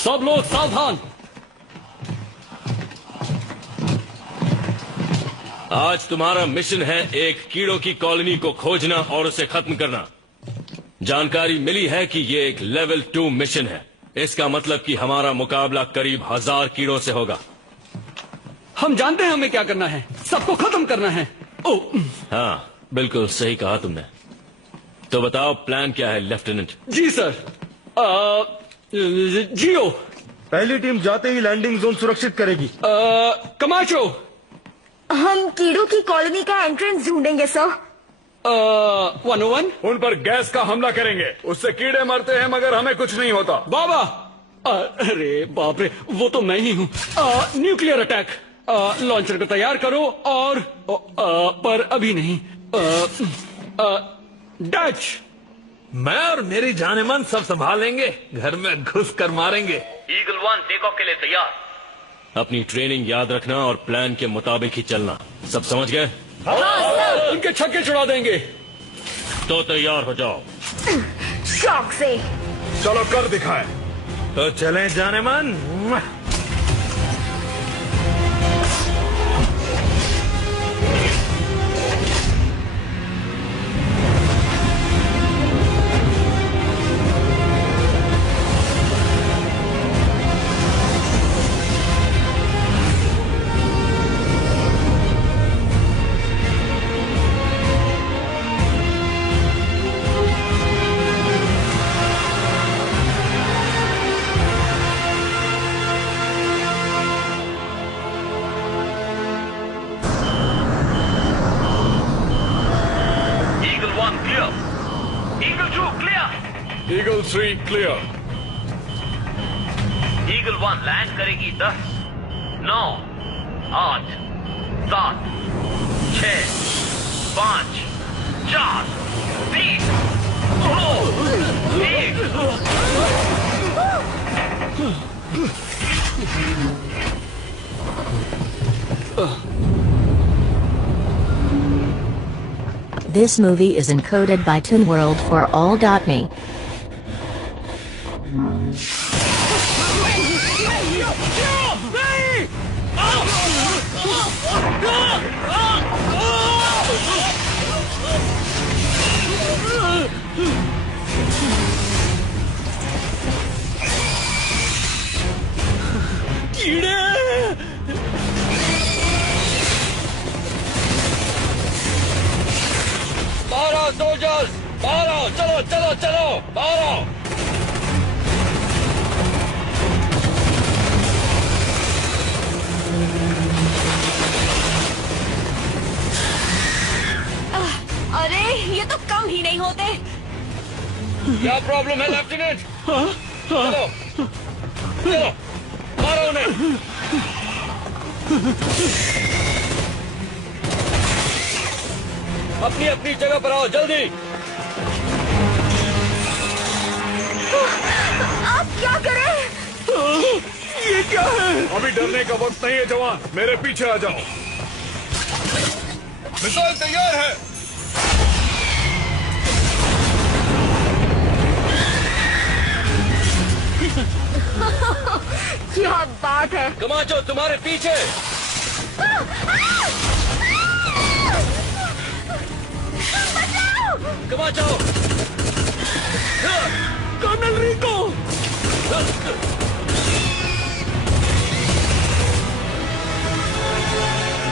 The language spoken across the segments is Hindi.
सब लोग सावधान। आज तुम्हारा मिशन है एक कीड़ों की कॉलोनी को खोजना और उसे खत्म करना। जानकारी मिली है कि ये एक लेवल 2 मिशन है। इसका मतलब कि हमारा मुकाबला करीब 1000 कीड़ों से होगा। हम जानते हैं हमें क्या करना है, सबको खत्म करना है। ओ, हाँ, बिल्कुल सही कहा तुमने। तो बताओ प्लान क्या है लेफ्टिनेंट? जी सर। जियो, पहली टीम जाते ही लैंडिंग जोन सुरक्षित करेगी। कमाचो, हम कीड़ों की कॉलोनी का एंट्रेंस ढूंढेंगे सर। 101, उन पर गैस का हमला करेंगे। उससे कीड़े मरते हैं मगर हमें कुछ नहीं होता। बाबा। अरे बाप रे, वो तो मैं ही हूँ। न्यूक्लियर अटैक, लॉन्चर को तैयार करो और पर अभी नहीं। डच, मैं और मेरी जानेमन सब संभालेंगे। घर में घुस कर मारेंगे। ईगल 1 टेक ऑफ के लिए तैयार। अपनी ट्रेनिंग याद रखना और प्लान के मुताबिक ही चलना। सब समझ गए? उनके छक्के छुड़ा देंगे। तो तैयार हो जाओ। शौक से। चलो कर दिखाएं। तो चलें Jaaneman. Eagle 3 clear. Eagle 1 land करेगी 10, 9, 8, 7, 6, 5, 4, 3, 2, 1। This movie is encoded by Toon World for all.me. कीड़े! बाहर आओ सोल्जर्स, बाहर आओ, चलो चलो चलो, बाहर आओ। अरे ये तो कम ही नहीं होते। क्या प्रॉब्लम है लेफ्टिनेंट? चलो चलो, मारो उन्हें। अपनी अपनी जगह पर आओ, जल्दी। आप क्या करें? ये क्या है? अभी डरने का वक्त नहीं है जवान, मेरे पीछे आ जाओ। मिसाइल तैयार है। क्या बात है। कमाचो तुम्हारे पीछे। कमाचो। कर्नल रिको।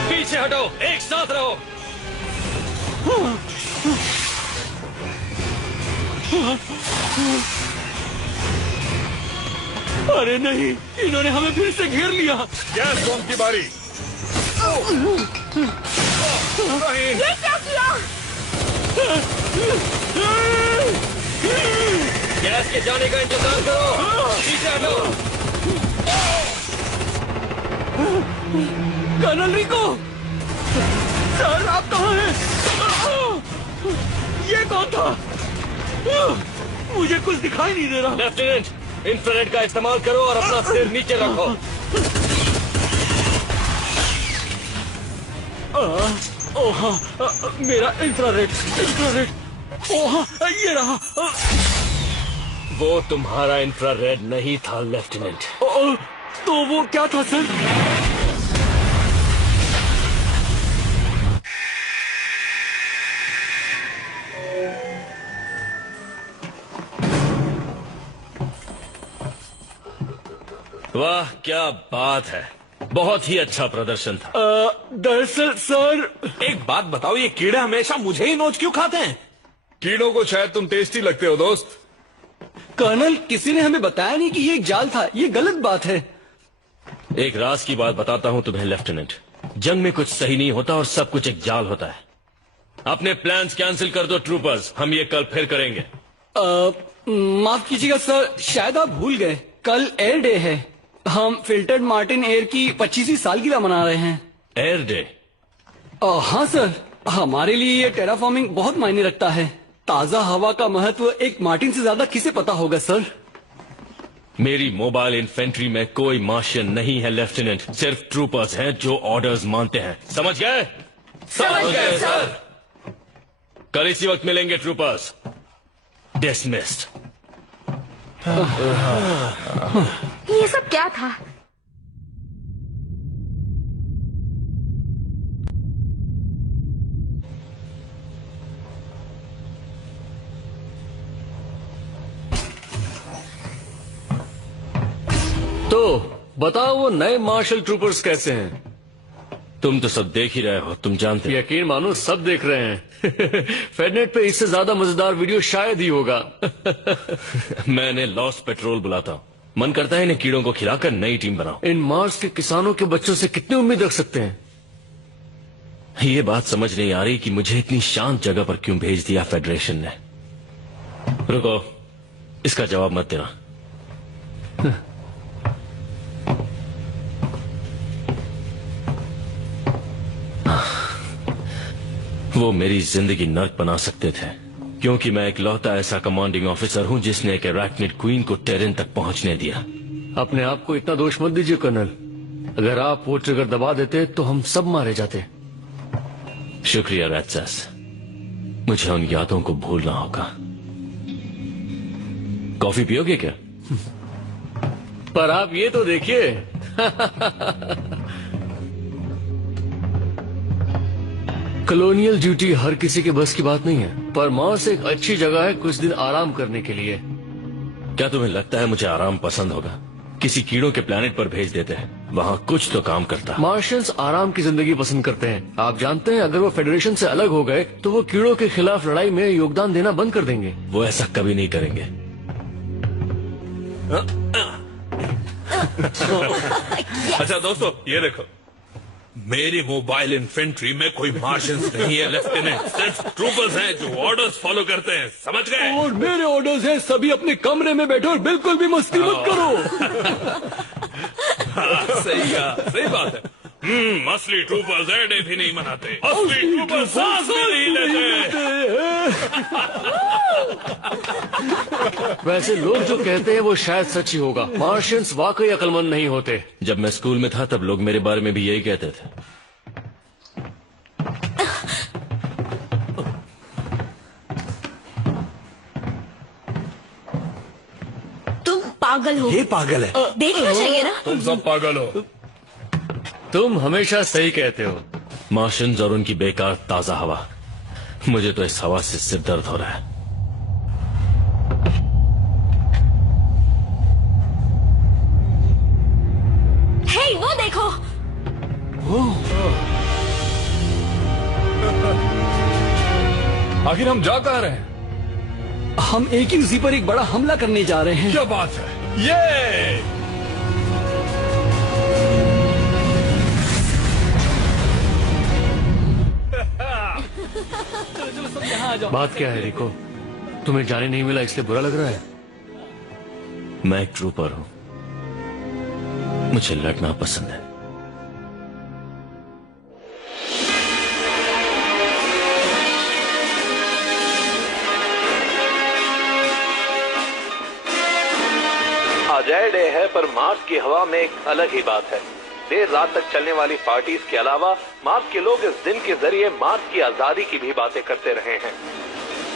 पीछे हटो, एक साथ रहो। अरे नहीं, इन्होंने हमें फिर से घेर लिया। गैस बम की बारी। ये क्या किया? गैस के जाने का इंतजार करो। पीछे हटो। कर्नल रिको, सर आप कहाँ हैं? ये कौन था? मुझे कुछ दिखाई नहीं दे रहा। लेफ्टिनेंट, इंफ्रारेड का इस्तेमाल करो और अपना सिर नीचे रखो। ओह हाँ, मेरा इंफ्रारेड। ओह हाँ, ये रहा। वो तुम्हारा इंफ्रारेड नहीं था लेफ्टिनेंट। तो वो क्या था सर? वाह क्या बात है, बहुत ही अच्छा प्रदर्शन था। दरअसल सर, एक बात बताओ, ये कीड़े हमेशा मुझे ही नोच क्यों खाते हैं? कीड़ों को शायद तुम टेस्टी लगते हो दोस्त। कर्नल किसी ने हमें बताया नहीं कि ये एक जाल था, ये गलत बात है। एक राज की बात बताता हूं तुम्हें लेफ्टिनेंट, जंग में कुछ सही नहीं होता और सब कुछ एक जाल होता है। अपने प्लान्स कैंसिल कर दो ट्रूपर्स, हम ये कल फिर करेंगे। माफ कीजिएगा सर, शायद आप भूल गए, कल एयर डे है। हम फिल्टर्ड मार्टिन एयर की 25वीं सालगिरह मना रहे हैं। Air day? हाँ सर, हमारे लिए ये टेराफॉर्मिंग बहुत मायने रखता है। ताजा हवा का महत्व एक मार्टिन से ज्यादा किसे पता होगा सर? मेरी मोबाइल इन्फेंट्री में कोई मार्शियन नहीं है लेफ्टिनेंट, सिर्फ ट्रूपर्स हैं जो ऑर्डर्स मानते हैं। समझ गए? समझ गए सर। कल इसी वक्त मिलेंगे ट्रूपर्स। डिसमिस्ड। ये सब क्या था? तो बताओ वो नए मार्शल ट्रूपर्स कैसे हैं? तुम तो सब देख ही रहे हो, तुम जानते हो। यकीन मानो सब देख रहे हैं। फेडनेट पे इससे ज्यादा मजेदार वीडियो शायद ही होगा। मैंने लॉस्ट पेट्रोल बुलाता हूँ, मन करता है इन्हें कीड़ों को खिलाकर नई टीम बनाओ। इन मार्स के किसानों के बच्चों से कितनी उम्मीद रख सकते हैं? ये बात समझ नहीं आ रही कि मुझे इतनी शांत जगह पर क्यों भेज दिया फेडरेशन ने। रुको, इसका जवाब मत देना। वो मेरी जिंदगी नर्क बना सकते थे, क्योंकि मैं एक लौता ऐसा कमांडिंग ऑफिसर हूं जिसने एक अराक्निड क्वीन को टेरेन तक पहुंचने दिया। अपने आप को इतना दोष मत दीजिए कर्नल, अगर आप वो ट्रिगर दबा देते तो हम सब मारे जाते। शुक्रिया रैट्सस, मुझे उन यादों को भूलना होगा। कॉफी पियोगे क्या? पर आप ये तो देखिए। कॉलोनियल ड्यूटी हर किसी के बस की बात नहीं है, पर मार्स एक अच्छी जगह है कुछ दिन आराम करने के लिए। क्या तुम्हें लगता है मुझे आराम पसंद होगा? किसी कीड़ों के प्लेनेट पर भेज देते हैं, वहाँ कुछ तो काम करता। मार्शियंस आराम की जिंदगी पसंद करते हैं। आप जानते हैं, अगर वो फेडरेशन से अलग हो गए तो वो कीड़ों के खिलाफ लड़ाई में योगदान देना बंद कर देंगे। वो ऐसा कभी नहीं करेंगे। अच्छा दोस्तों, ये देखो, मेरी मोबाइल इन्फेंट्री में कोई मार्शियंस नहीं है लेफ्टिनेंट, सिर्फ ट्रूपर्स हैं जो ऑर्डर्स फॉलो करते हैं। समझ गए? और मेरे ऑर्डर्स हैं, सभी अपने कमरे में बैठो और बिल्कुल भी मस्ती मत करो। सही बात है। असली ट्रूपर्स एयर डे भी नहीं मनाते, असली ट्रूपर्स सांस भी नहीं लेते। वैसे लोग जो कहते हैं वो शायद सच ही होगा, मार्शियंस वाकई अक्लमंद नहीं होते। जब मैं स्कूल में था तब लोग मेरे बारे में भी यही कहते थे। तुम पागल हो। ये पागल है। देखना चाहिए ना। तुम सब पागल हो। तुम हमेशा सही कहते हो। मार्शियंस और उनकी बेकार ताजा हवा, मुझे तो इस हवा से सिर दर्द हो रहा है। हे, वो देखो। आखिर हम जा कहाँ रहे हैं? हम एक ही उसी पर एक बड़ा हमला करने जा रहे हैं। क्या बात है? ये बात क्या है रिको? तुम्हें जाने नहीं मिला इसलिए बुरा लग रहा है? मैं एक ट्रूपर हूं, मुझे लड़ना पसंद है। आज एयर डे है, पर मार्स की हवा में एक अलग ही बात है। देर रात तक चलने वाली पार्टीज के अलावा मार्स के लोग इस दिन के जरिए मार्स की आजादी की भी बातें करते रहे हैं।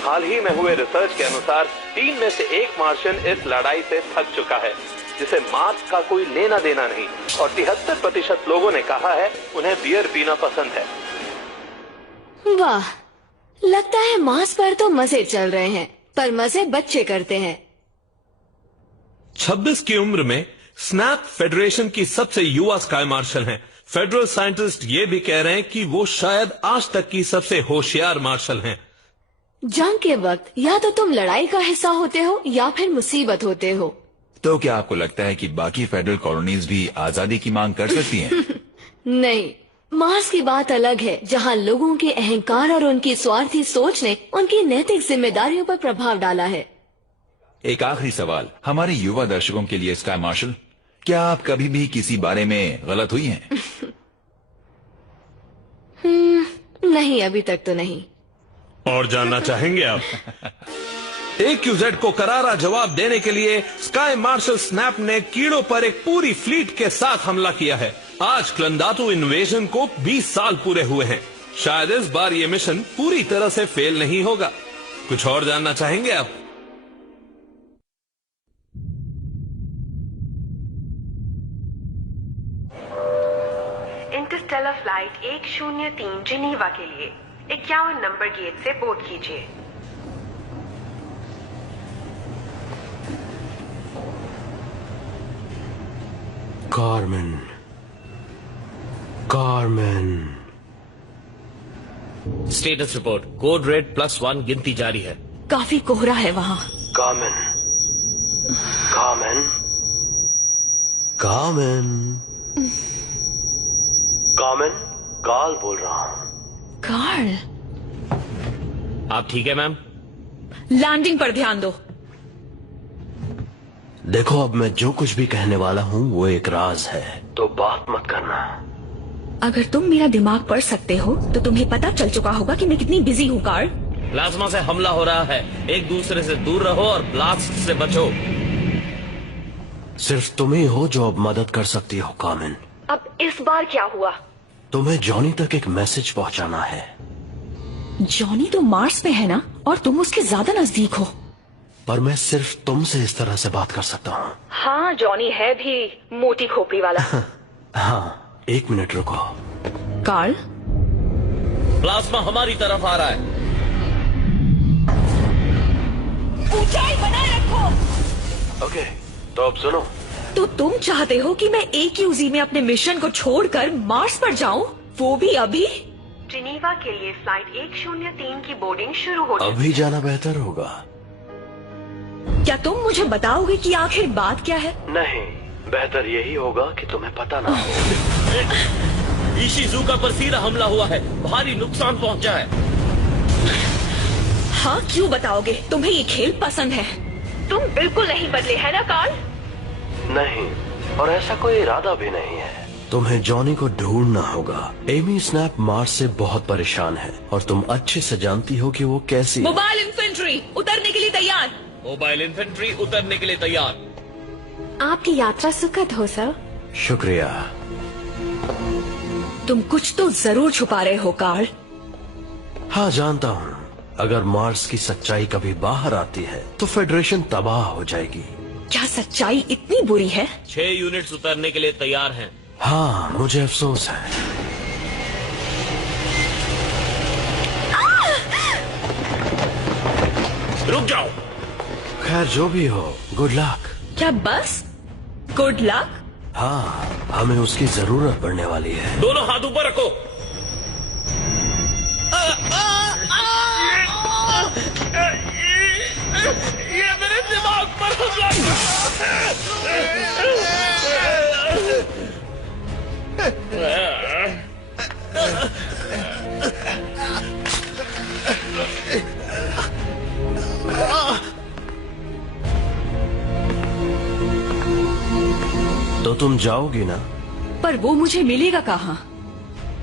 हाल ही में हुए रिसर्च के अनुसार 3 में से 1 मार्शियन इस लड़ाई से थक चुका है, जिसे मार्स का कोई लेना देना नहीं, और 73% लोगों ने कहा है उन्हें बियर पीना पसंद है। वाह, लगता है मार्स पर तो मजे चल रहे हैं, पर मजे बच्चे करते हैं। 26 की उम्र में स्नैप फेडरेशन की सबसे युवा स्काई मार्शल हैं। फेडरल साइंटिस्ट ये भी कह रहे हैं कि वो शायद आज तक की सबसे होशियार मार्शल हैं। जंग के वक्त या तो तुम लड़ाई का हिस्सा होते हो या फिर मुसीबत होते हो। तो क्या आपको लगता है कि बाकी फेडरल कॉलोनीज भी आजादी की मांग कर सकती हैं? नहीं, मार्स की बात अलग है, जहां लोगों के अहंकार और उनकी स्वार्थी सोच ने उनकी नैतिक जिम्मेदारियों पर प्रभाव डाला है। एक आखिरी सवाल हमारे युवा दर्शकों के लिए, स्काई मार्शल, क्या आप कभी भी किसी बारे में गलत हुई हैं? नहीं, अभी तक तो नहीं। और जानना चाहेंगे आप? AQZ को करारा जवाब देने के लिए स्काई मार्शल स्नैप ने कीड़ों पर एक पूरी फ्लीट के साथ हमला किया है। आज क्लंदातु इन्वेजन को 20 साल पूरे हुए हैं। शायद इस बार ये मिशन पूरी तरह से फेल नहीं होगा। कुछ और जानना चाहेंगे आप? इंटरस्टेलर फ्लाइट 103 जिनीवा के लिए 51 नंबर गेट से बोर्ड कीजिए। Carmen, Carmen. Status report, code red +1 गिनती जारी है। काफी कोहरा है वहाँ। Carmen, Carmen, Carmen, Carmen, Carl बोल रहा हूँ। कार्ल, आप ठीक है मैम? लैंडिंग पर ध्यान दो। देखो, अब मैं जो कुछ भी कहने वाला हूँ वो एक राज है, तो बात मत करना। अगर तुम मेरा दिमाग पढ़ सकते हो तो तुम्हें पता चल चुका होगा कि मैं कितनी बिजी हूँ कार्ल। प्लाज्मा से हमला हो रहा है, एक दूसरे से दूर रहो और ब्लास्ट से बचो। सिर्फ तुम ही हो जो अब मदद कर सकती हो कार्मेन। अब इस बार क्या हुआ? तुम्हें जॉनी तक एक मैसेज पहुंचाना है। जॉनी तो मार्स पे है ना, और तुम उसके ज्यादा नजदीक हो। पर मैं सिर्फ तुमसे इस तरह से बात कर सकता हूँ। हाँ, जॉनी है भी मोटी खोपड़ी वाला। हाँ, 1 मिनट रुको। कार्ल, प्लाज्मा हमारी तरफ आ रहा है। ऊंचाई बनाए रखो। ओके, तो अब सुनो। तो तुम चाहते हो कि मैं AQZ में अपने मिशन को छोड़कर मार्स पर जाऊं, वो भी अभी? जिनीवा के लिए फ्लाइट 103 की बोर्डिंग शुरू हो चुकी है। अभी जाना बेहतर होगा। क्या तुम मुझे बताओगे कि आखिर बात क्या है? नहीं, बेहतर यही होगा कि तुम्हें पता ना हो। इशिजुका पर सीधा हमला हुआ है, भारी नुकसान पहुंचा है। हाँ, क्यों बताओगे? तुम्हें ये खेल पसंद है। तुम बिल्कुल नहीं बदले है ना कार्ल? नहीं, और ऐसा कोई इरादा भी नहीं है। तुम्हें जॉनी को ढूंढना होगा। एमी स्नैप मार्स से बहुत परेशान है और तुम अच्छे से जानती हो कि वो कैसी है। मोबाइल इन्फेंट्री उतरने के लिए तैयार। मोबाइल इन्फेंट्री उतरने के लिए तैयार। आपकी यात्रा सुखद हो सर। शुक्रिया। तुम कुछ तो जरूर छुपा रहे हो कार्ल। हाँ, जानता हूँ। अगर मार्स की सच्चाई कभी बाहर आती है तो फेडरेशन तबाह हो जाएगी। क्या सच्चाई इतनी बुरी है? 6 यूनिट्स उतरने के लिए तैयार हैं। हाँ, मुझे अफसोस है। रुक जाओ। खैर, जो भी हो, गुड लक। क्या बस गुड लक? हाँ, हमें उसकी जरूरत पड़ने वाली है। दोनों हाथ ऊपर रखो। ये मेरे दिमाग पर हमला तो तुम जाओगी ना? पर वो मुझे मिलेगा कहाँ?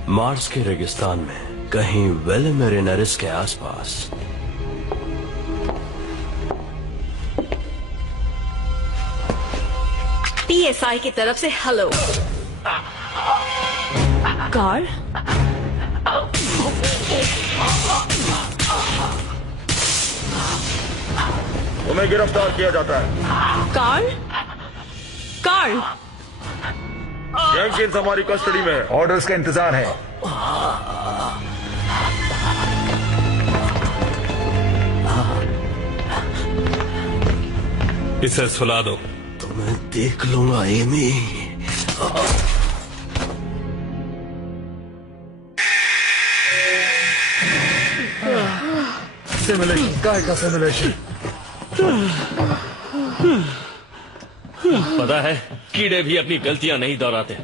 मार्स के रेगिस्तान में, कहीं वेलेमेरिनरिस के आसपास। PSI की तरफ से हेलो। कार्ल, तुम्हें गिरफ्तार किया जाता है। कार्ल, कार्ल, जेनकिंस हमारी कस्टडी में है। ऑर्डर्स का इंतजार है। इसे सुला दो। तुम्हें देख लूंगा एमी। सिमुलेशन, काय का सिमुलेशन? पता है कीड़े भी अपनी गलतियां नहीं दोहराते।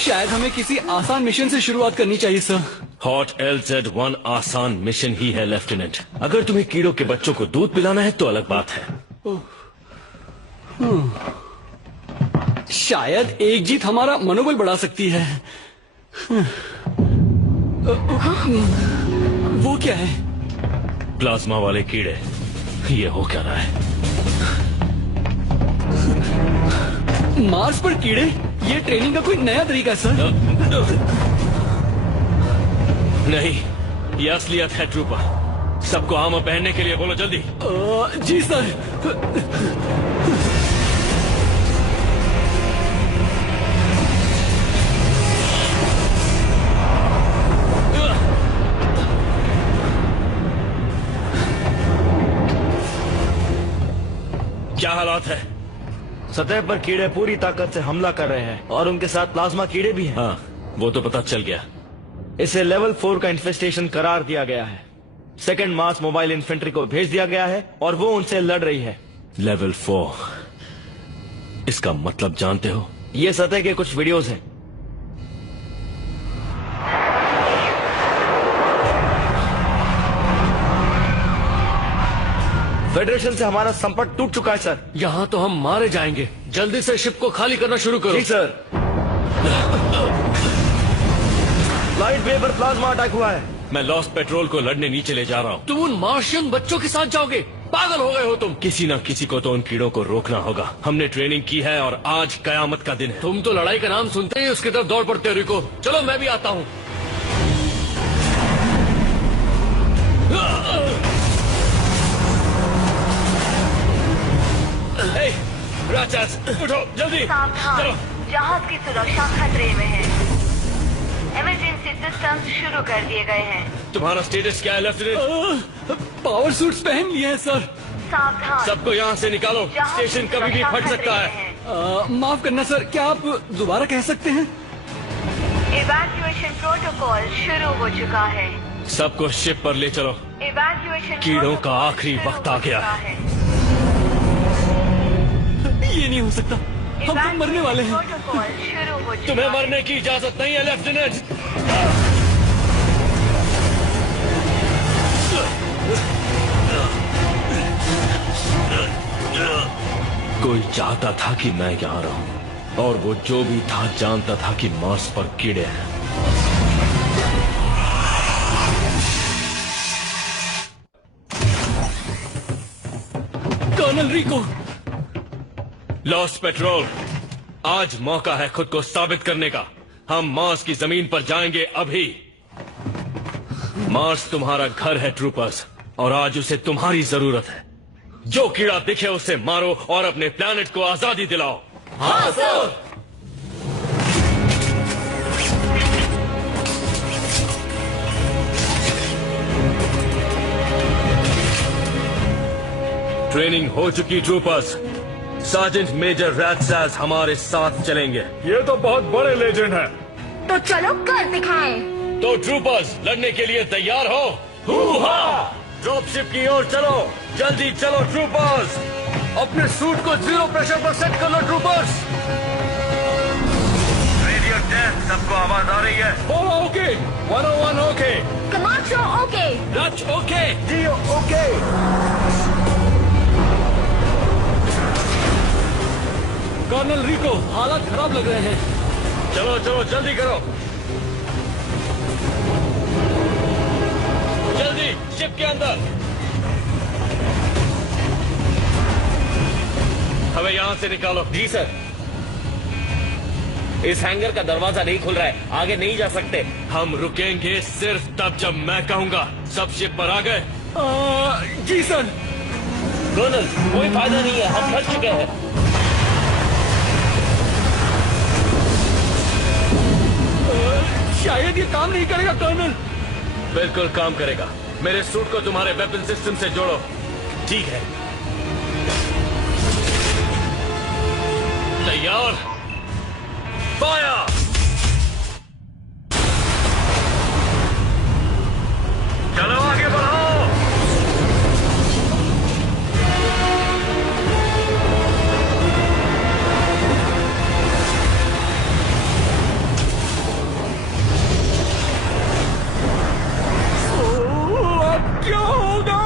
शायद हमें किसी आसान मिशन से शुरुआत करनी चाहिए सर। हॉट LZ-1 आसान मिशन ही है लेफ्टिनेंट। अगर तुम्हें कीड़ों के बच्चों को दूध पिलाना है तो अलग बात है। शायद एक जीत हमारा मनोबल बढ़ा सकती है। वो क्या है? प्लाज्मा वाले कीड़े। ये हो क्या रहा है? मार्स पर कीड़े? ये ट्रेनिंग का कोई नया तरीका है सर। नहीं, ये असलियत है ट्रूपर। सबको आर्मर पहनने के लिए बोलो जल्दी। जी सर। क्या हालात है? सतह पर कीड़े पूरी ताकत से हमला कर रहे हैं और उनके साथ प्लाज्मा कीड़े भी हैं। हाँ, वो तो पता चल गया। इसे लेवल 4 का इन्फेस्टेशन करार दिया गया है। सेकंड मास मोबाइल इन्फेंट्री को भेज दिया गया है और वो उनसे लड़ रही है। लेवल 4, इसका मतलब जानते हो? ये सतह के कुछ वीडियोस हैं। फेडरेशन से हमारा संपर्क टूट चुका है सर। यहाँ तो हम मारे जाएंगे। जल्दी से शिप को खाली करना शुरू करो। जी सर। लाइट वे पर प्लाज्मा अटैक हुआ है। मैं लॉस्ट पेट्रोल को लड़ने नीचे ले जा रहा हूँ। तुम उन मार्शियन बच्चों के साथ जाओगे? पागल हो गए हो तुम। किसी न किसी को तो उन कीड़ों को रोकना होगा। हमने ट्रेनिंग की है और आज कयामत का दिन है। तुम तो लड़ाई का नाम सुनते ही उसकी तरफ दौड़ पड़ते हो। रिको, चलो मैं भी आता हूँ। राक्षस, उठो जल्दी। सावधान, जहाज की सुरक्षा खतरे में है। इमरजेंसी सिस्टम शुरू कर दिए गए हैं। तुम्हारा स्टेटस क्या है लेफ्टिनेंट? पावर सूट्स पहन लिए हैं सर। सावधान, सबको यहाँ से निकालो। स्टेशन कभी भी फट सकता है। माफ करना सर, क्या आप दोबारा कह सकते हैं? इवैक्यूएशन प्रोटोकॉल शुरू हो चुका है। सबको शिप पर ले चलो। इवैक्यूएशन कीड़ों का आखिरी वक्त आ गया है। ये नहीं हो सकता, हम तो मरने वाले हैं। प्रोटोकॉल शुरू हो चुका तुम्हें मरने की इजाजत नहीं है लेफ्टिनेंट। कोई चाहता था कि मैं यहाँ रहूं और वो जो भी था जानता था कि मार्स पर कीड़े हैं। कर्नल रिको। लॉस्ट पेट्रोल, आज मौका है खुद को साबित करने का। हम मार्स की जमीन पर जाएंगे अभी। मार्स तुम्हारा घर है ट्रूपर्स, और आज उसे तुम्हारी जरूरत है। जो कीड़ा दिखे उसे मारो और अपने प्लैनेट को आजादी दिलाओ। हाँ सर। ट्रेनिंग हो चुकी ट्रूपर्स। सार्जेंट मेजर रैथसास हमारे साथ चलेंगे। ये तो बहुत बड़े लेजेंड हैं। तो चलो कर दिखाएं। तो ट्रूपर्स लड़ने के लिए तैयार हो? ड्रॉप शिप की ओर चलो, जल्दी चलो ट्रूपर्स। अपने सूट को 0 प्रेशर पर सेट कर लो ट्रूपर्स। रेडियो टेस्ट, सबको आवाज आ रही है? बोलो okay. 101 okay. Commando okay. Dutch okay. जियो ओके। कर्नल रिको, हालात खराब लग रहे हैं। चलो चलो जल्दी करो, जल्दी शिप के अंदर। हमें यहाँ से निकालो। जी सर। इस हैंगर का दरवाजा नहीं खुल रहा है, आगे नहीं जा सकते। हम रुकेंगे सिर्फ तब जब मैं कहूंगा। सब शिप पर आ गए? जी सर। कर्नल, कोई फायदा नहीं है, हम फंस चुके हैं। शायद ये काम नहीं करेगा कर्नल। बिल्कुल काम करेगा। मेरे सूट को तुम्हारे वेपन सिस्टम से जोड़ो। ठीक है। तैयार, फायर। चलो आगे बढ़ो। क्या होगा?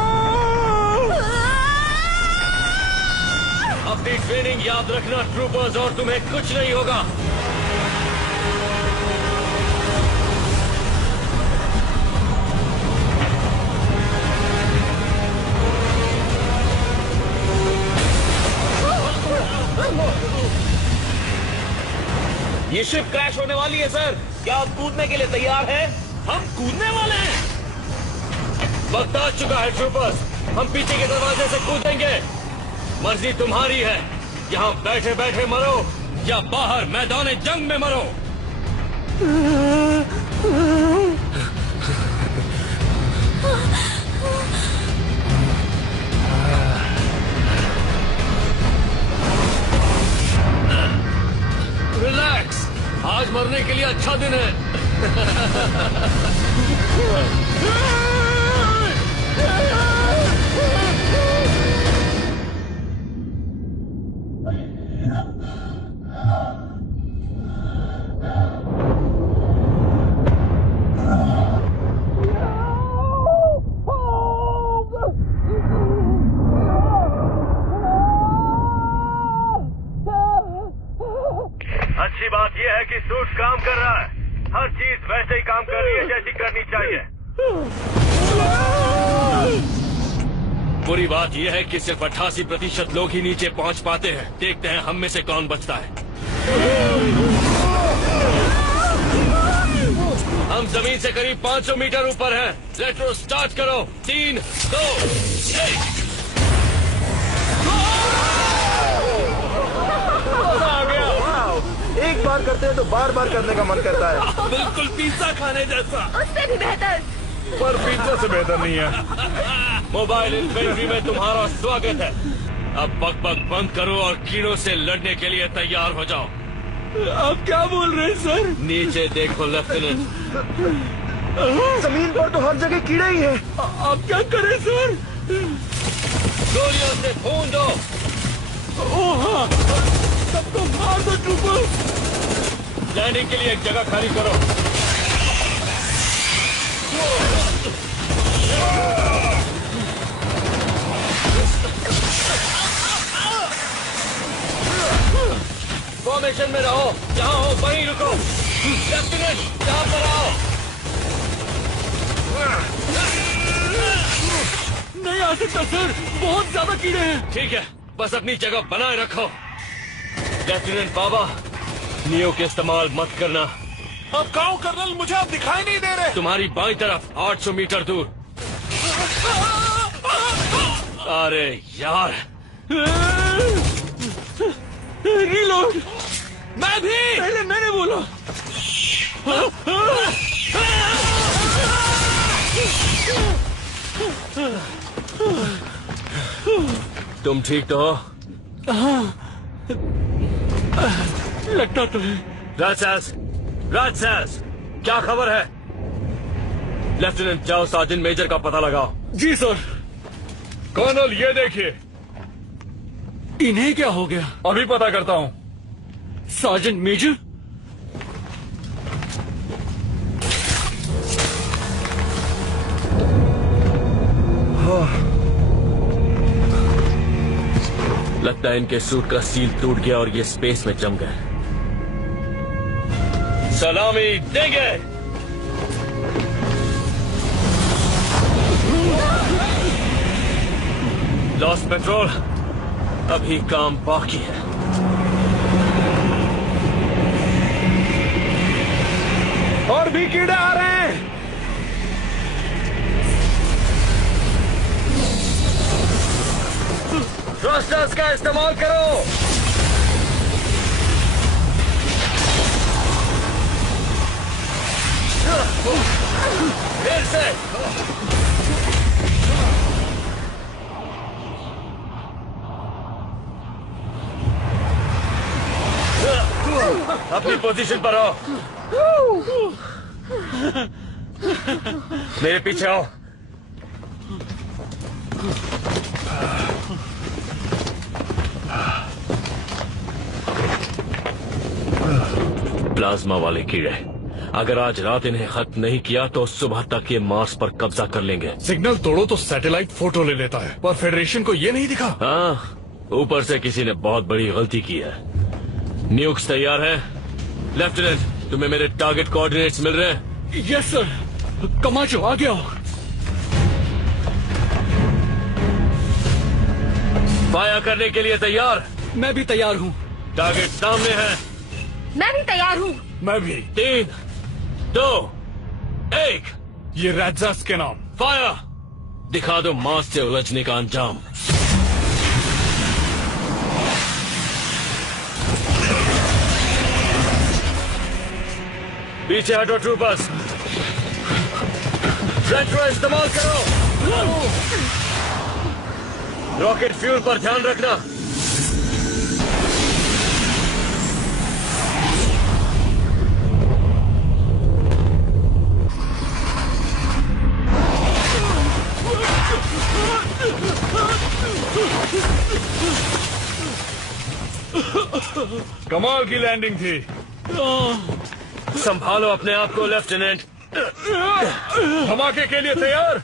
अपनी ट्रेनिंग याद रखना ट्रूपर्स, और तुम्हें कुछ नहीं होगा। ये शिप क्रैश होने वाली है सर। क्या आप कूदने के लिए तैयार हैं? हम कूदने वाले हैं। वक्त आ चुका है ट्रूपर्स, हम पीछे के दरवाजे से कूदेंगे। मर्जी तुम्हारी है, यहाँ बैठे बैठे मरो या बाहर मैदान जंग में मरो। रिलैक्स, आज मरने के लिए अच्छा दिन है। अच्छी बात यह है कि सूट काम कर रहा है। हर चीज वैसे ही काम कर रही है जैसी करनी चाहिए। बुरी बात यह है कि सिर्फ 88% लोग ही नीचे पहुंच पाते हैं। देखते हैं हम में से कौन बचता है। हम जमीन से करीब 500 मीटर ऊपर हैं। रेट्रो स्टार्ट करो। 3, 2, 1। एक बार करते हैं तो बार बार करने का मन करता है। बिल्कुल पिज्जा खाने जैसा। उससे भी बेहतर। पर पिज्जा से बेहतर नहीं है। मोबाइल इन्फेंट्री में तुम्हारा स्वागत है। अब बक बंद करो और कीड़ों से लड़ने के लिए तैयार हो जाओ। आप क्या बोल रहे हैं सर? नीचे देखो लेफ्टिनेंट। जमीन पर तो हर जगह कीड़े ही हैं। आप क्या करें सर? गोलियों से खून दो। ओह हाँ, सबको मार दो ट्रूपर। लैंडिंग के लिए एक जगह खाली करो। फॉर्मेशन में रहो, जहाँ हो वहीं रुको। लेफ्टिनेंट, यहाँ पर आओ। नहीं आ सकता सर, बहुत ज्यादा कीड़े हैं। ठीक है, बस अपनी जगह बनाए रखो। लेफ्टिनेंट बाबा, नियो के इस्तेमाल मत करना। अब कहो कर्नल, मुझे आप दिखाई नहीं दे रहे। तुम्हारी बाईं तरफ 800 मीटर दूर। अरे यार, रीलोड। मैं भी। पहले मैंने बोला। तुम ठीक तो हो? हाँ, लगता तो है। राजसास, क्या खबर है? लेफ्टिनेंट, जाओ सार्जेंट मेजर का पता लगाओ। जी सर। कर्नल, ये देखिए। इन्हें क्या हो गया? अभी पता करता हूँ। Sergeant major? लगता है इनके सूट का सील टूट गया और ये स्पेस में जम गए। सलामी देंगे। लॉस्ट पेट्रोल, अभी काम बाकी है। और भी कीड़े आ रहे हैं। थ्रस्टर्स का इस्तेमाल करो। फिर से अपनी पोजीशन पर आओ। मेरे पीछे आओ। प्लाज्मा वाले कीड़े, अगर आज रात इन्हें खत्म नहीं किया तो सुबह तक ये मार्स पर कब्जा कर लेंगे। सिग्नल तोड़ो तो सैटेलाइट फोटो ले लेता है, पर फेडरेशन को ये नहीं दिखा। हाँ, ऊपर से किसी ने बहुत बड़ी गलती की है। न्यूक्स तैयार है? लेफ्टिनेंट, तुम्हें मेरे टारगेट कोऑर्डिनेट्स मिल रहे हैं? Yes sir. कमाचो आ गया। फायर करने के लिए तैयार? मैं भी तैयार हूँ। टारगेट सामने है। मैं भी तैयार हूँ। मैं भी। 3, 2, 1। ये रैट्स के नाम। फायर! दिखा दो मार्स से उलझने का अंजाम। पीछे हटो ट्रूपर्स। रेट्रो इस्तेमाल करो। रॉकेट फ्यूल पर ध्यान रखना। कमाल की लैंडिंग थी। संभालो अपने आप को लेफ्टिनेंट। धमाके के लिए तैयार?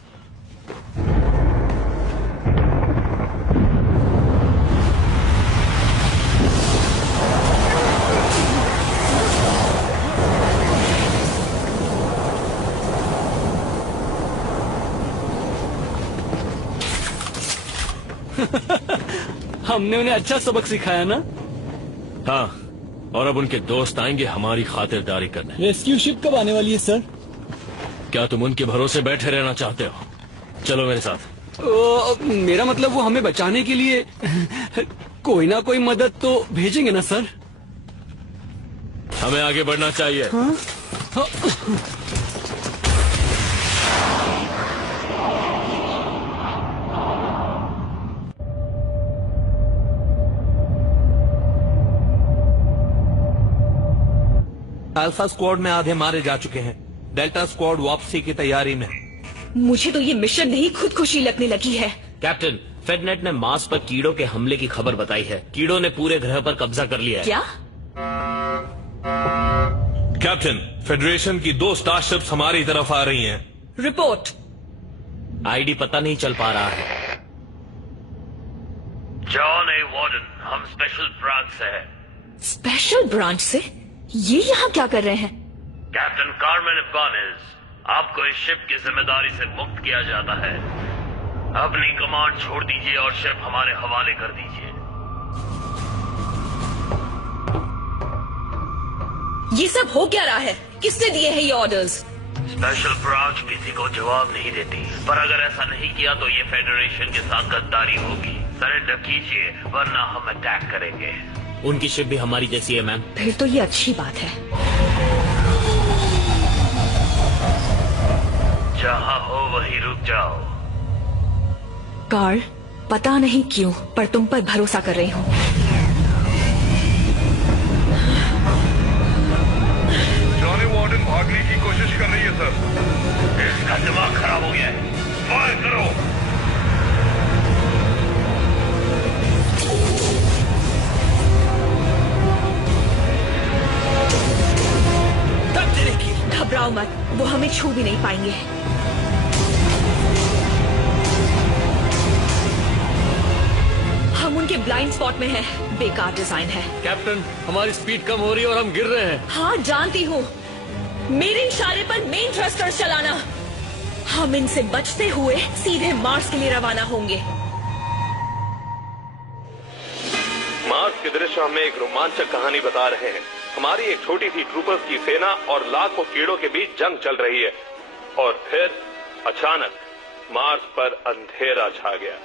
हमने उन्हें अच्छा सबक सिखाया ना? हाँ, और अब उनके दोस्त आएंगे हमारी खातिरदारी करने। रेस्क्यू शिप कब आने वाली है सर? क्या तुम उनके भरोसे बैठे रहना चाहते हो? चलो मेरे साथ। मेरा मतलब वो हमें बचाने के लिए कोई ना कोई मदद तो भेजेंगे ना सर? हमें आगे बढ़ना चाहिए। हाँ? हाँ। अल्फा स्क्वाड में आधे मारे जा चुके हैं। डेल्टा स्क्वाड वापसी की तैयारी में। मुझे तो ये मिशन नहीं खुदकुशी लगने लगी है। कैप्टन, फेडनेट ने मार्स पर कीड़ों के हमले की खबर बताई है। कीड़ों ने पूरे ग्रह पर कब्जा कर लिया है। क्या? कैप्टन, फेडरेशन की 2 स्टारशिप्स हमारी तरफ आ रही हैं। रिपोर्ट। आईडी पता नहीं चल पा रहा है। जॉन ए वार्डन, हम स्पेशल ब्रांच से हैं। स्पेशल ब्रांच से? ये यहाँ क्या कर रहे हैं? कैप्टन कार्मेन इबानेज, आपको इस शिप की जिम्मेदारी से मुक्त किया जाता है। अपनी कमांड छोड़ दीजिए और शिप हमारे हवाले कर दीजिए। ये सब हो क्या रहा है? किसने दिए हैं ये ऑर्डर्स? स्पेशल ब्रांच किसी को जवाब नहीं देती, पर अगर ऐसा नहीं किया तो ये फेडरेशन के साथ गद्दारी होगी। सरेंडर कीजिए वरना हम अटैक करेंगे। उनकी शिप भी हमारी जैसी है मैम। फिर तो ये अच्छी बात है। जहाँ हो वहीं रुक जाओ। कार्ल, पता नहीं क्यों पर तुम पर भरोसा कर रही हूँ। जॉनी वार्डन भागने की कोशिश कर रही है सर। इसका दिमाग खराब हो गया है। फायर करो। घबराओ मत, वो हमें छू भी नहीं पाएंगे। हम उनके ब्लाइंड स्पॉट में हैं। बेकार डिजाइन है। कैप्टन, हमारी स्पीड कम हो रही है और हम गिर रहे हैं। हाँ जानती हूँ। मेरे इशारे पर मेन थ्रस्टर चलाना। हम इनसे बचते हुए सीधे मार्स के लिए रवाना होंगे। मार्स के दृश्य हमें एक रोमांचक कहानी बता रहे हैं। हमारी एक छोटी सी ट्रूपर्स की सेना और लाखों कीड़ों के बीच जंग चल रही है और फिर अचानक मार्स पर अंधेरा छा गया।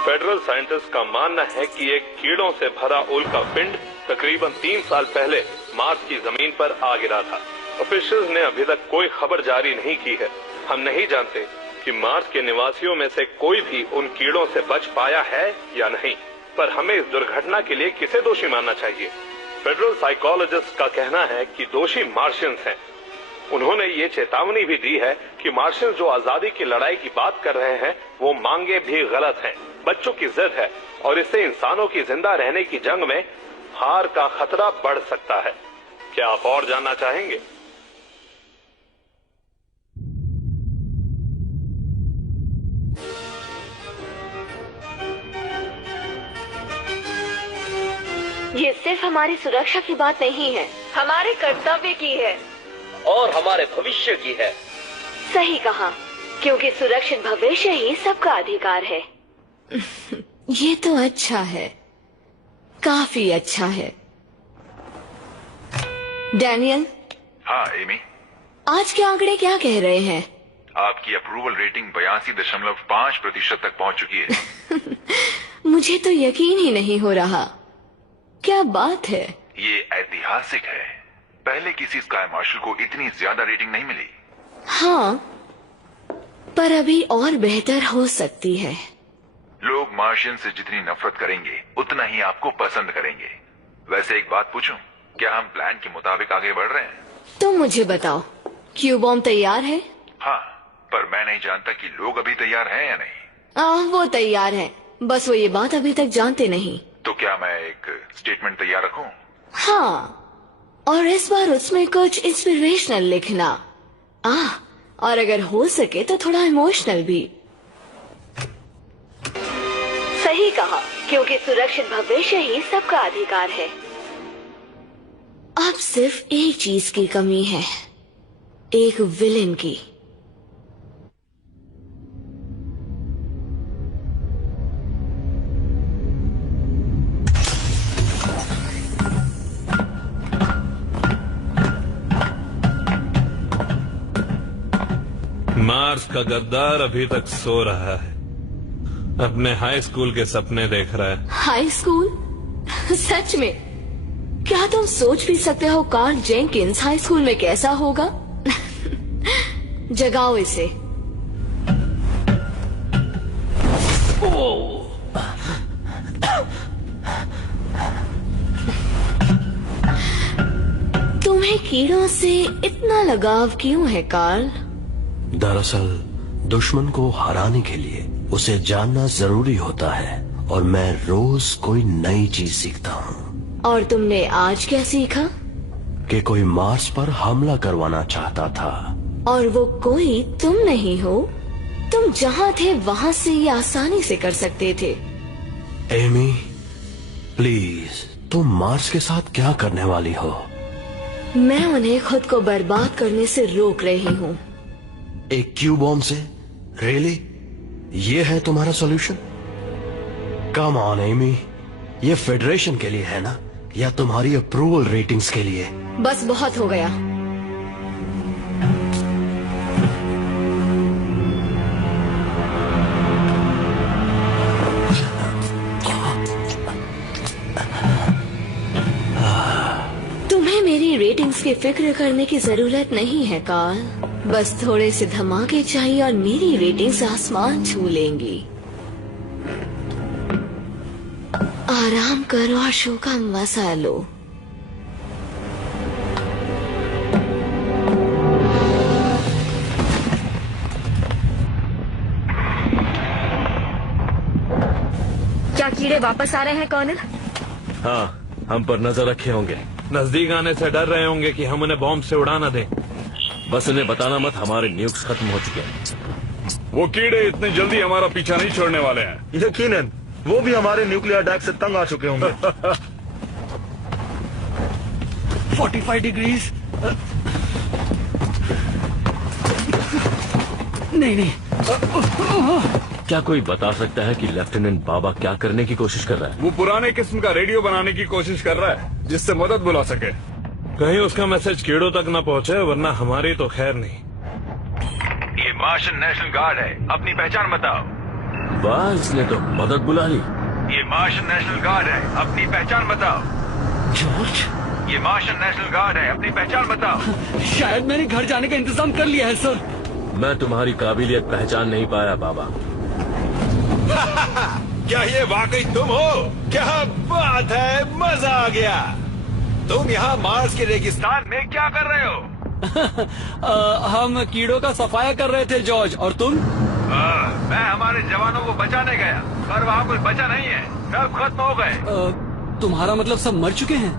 फेडरल साइंटिस्ट का मानना है कि एक कीड़ों से भरा उल्का पिंड तकरीबन 3 साल पहले मार्स की जमीन पर आ गिरा था। ऑफिशियल्स ने अभी तक कोई खबर जारी नहीं की है। हम नहीं जानते कि मार्स के निवासियों में से कोई भी उन कीड़ों से बच पाया है या नहीं, पर हमें इस दुर्घटना के लिए किसे दोषी मानना चाहिए? फेडरल साइकोलॉजिस्ट का कहना है कि दोषी मार्शियंस हैं। उन्होंने ये चेतावनी भी दी है कि मार्शियंस जो आजादी की लड़ाई की बात कर रहे हैं वो मांगे भी गलत हैं, बच्चों की जिद है और इससे इंसानों की जिंदा रहने की जंग में हार का खतरा बढ़ सकता है। क्या आप और जानना चाहेंगे? ये सिर्फ हमारी सुरक्षा की बात नहीं है, हमारे कर्तव्य की है और हमारे भविष्य की है। सही कहा, क्योंकि सुरक्षित भविष्य ही सबका अधिकार है। ये तो अच्छा है, काफी अच्छा है। डैनियल। हाँ एमी। आज के आंकड़े क्या कह रहे हैं? आपकी अप्रूवल रेटिंग 82.5% तक पहुंच चुकी है। मुझे तो यकीन ही नहीं हो रहा। क्या बात है? ये ऐतिहासिक है। पहले किसी स्काई मार्शल को इतनी ज्यादा रेटिंग नहीं मिली। हाँ, पर अभी और बेहतर हो सकती है। लोग मार्शियन से जितनी नफरत करेंगे उतना ही आपको पसंद करेंगे। वैसे एक बात पूछूं, क्या हम प्लान के मुताबिक आगे बढ़ रहे हैं? तुम मुझे बताओ, क्यू बॉम्ब तैयार है? हाँ, पर मैं नहीं जानता कि लोग अभी तैयार हैं या नहीं। वो तैयार हैं, बस वो ये बात अभी तक जानते नहीं। तो क्या मैं एक स्टेटमेंट तैयार रखूं? हाँ, और इस बार उसमें कुछ इंस्पिरेशनल लिखना। और अगर हो सके तो थोड़ा इमोशनल भी। सही कहा, क्योंकि सुरक्षित भविष्य ही सबका अधिकार है। अब सिर्फ एक चीज की कमी है, एक विलेन की। मार्स का गद्दार अभी तक सो रहा है, अपने हाई स्कूल के सपने देख रहा है। High school? सच में? क्या तुम सोच भी सकते हो कार्ल जेंकिंस हाई स्कूल में कैसा होगा? जगाओ इसे। तुम्हें कीड़ों से इतना लगाव क्यों है कार्ल? दरअसल दुश्मन को हराने के लिए उसे जानना जरूरी होता है, और मैं रोज कोई नई चीज सीखता हूँ। और तुमने आज क्या सीखा? कि कोई मार्स पर हमला करवाना चाहता था। और वो कोई तुम नहीं हो। तुम जहाँ थे वहाँ से ये आसानी से कर सकते थे। एमी, प्लीज, तुम मार्स के साथ क्या करने वाली हो? मैं उन्हें खुद को बर्बाद करने से रोक रही हूँ। एक क्यू बॉम्ब से? रियली? ये है तुम्हारा सॉल्यूशन? कम ऑन एमी, ये फेडरेशन के लिए है ना, या तुम्हारी अप्रूवल रेटिंग्स के लिए? बस बहुत हो गया। तुम्हें मेरी रेटिंग्स की फिक्र करने की जरूरत नहीं है कार्ल। बस थोड़े से धमाके चाहिए और मेरी रेटिंग्स आसमान छू लेंगी। आराम करो और शो का मजा लो। क्या कीड़े वापस आ रहे हैं कर्नल? हाँ, हम पर नजर रखे होंगे। नजदीक आने से डर रहे होंगे कि हम उन्हें बॉम्ब से उड़ा न दें। बस उन्हें बताना मत, हमारे न्यूक्स खत्म हो चुके हैं। वो कीड़े इतनी जल्दी हमारा पीछा नहीं छोड़ने वाले हैं। यकीनन वो भी हमारे न्यूक्लियर अटैक से तंग आ चुके होंगे। 45 डिग्रीज। नहीं। क्या कोई बता सकता है कि लेफ्टिनेंट बाबा क्या करने की कोशिश कर रहा है? वो पुराने किस्म का रेडियो बनाने की कोशिश कर रहा है जिससे मदद बुला सके। कहीं उसका मैसेज कीड़ों तक न पहुंचे, वरना हमारी तो खैर नहीं। ये मार्शियन नेशनल गार्ड है, अपनी पहचान बताओ। वाह, इसने तो मदद बुला ली। ये मार्शन नेशनल गार्ड है, अपनी पहचान बताओ। जॉर्ज, ये मार्शन नेशनल गार्ड है, अपनी पहचान बताओ। शायद मैंने घर जाने का इंतजाम कर लिया है सर। मैं तुम्हारी काबिलियत पहचान नहीं पाया बाबा। क्या ये वाकई तुम हो? क्या बात है, मजा आ गया। तुम यहाँ मार्स के रेगिस्तान में क्या कर रहे हो? हम कीड़ों का सफाया कर रहे थे जॉर्ज, और तुम? मैं हमारे जवानों को बचाने गया, पर वहाँ कुछ बचा नहीं है, सब खत्म हो गए। तुम्हारा मतलब सब मर चुके हैं?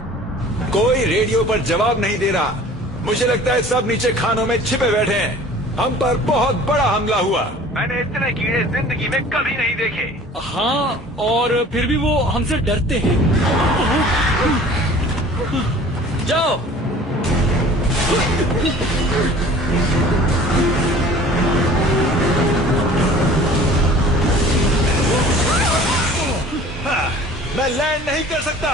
कोई रेडियो पर जवाब नहीं दे रहा। मुझे लगता है सब नीचे खानों में छिपे बैठे हैं। हम पर बहुत बड़ा हमला हुआ। मैंने इतने कीड़े जिंदगी में कभी नहीं देखे। हाँ, और फिर भी वो हमसे डरते हैं। जाओ। मैं लैंड नहीं कर सकता।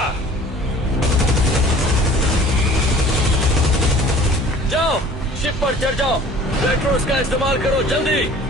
जाओ, शिप पर चढ़ जाओ। पेट्रोल्स का इस्तेमाल करो, जल्दी।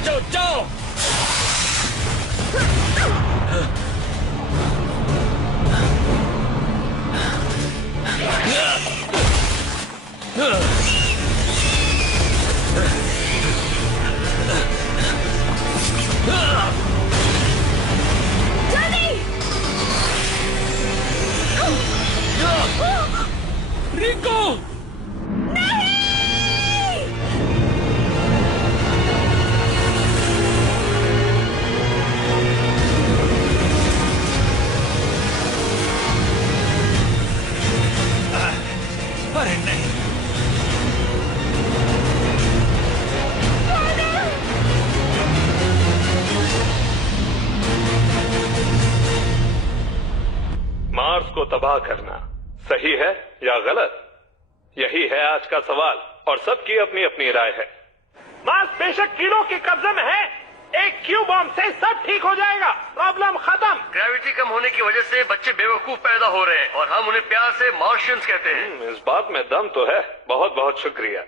जाओ जाओ। रिको, अरे नहीं। मार्स को तबाह करना सही है या गलत, यही है आज का सवाल, और सबकी अपनी अपनी राय है। मार्स बेशक कीड़ों के कब्जे में है, एक क्यू बॉम्ब से सब ठीक हो जाएगा, प्रॉब्लम खत्म। ग्रेविटी कम होने की वजह से बच्चे बेवकूफ पैदा हो रहे हैं, और हम उन्हें प्यार से मार्शियंस कहते हैं। इस बात में दम तो है। बहुत बहुत शुक्रिया।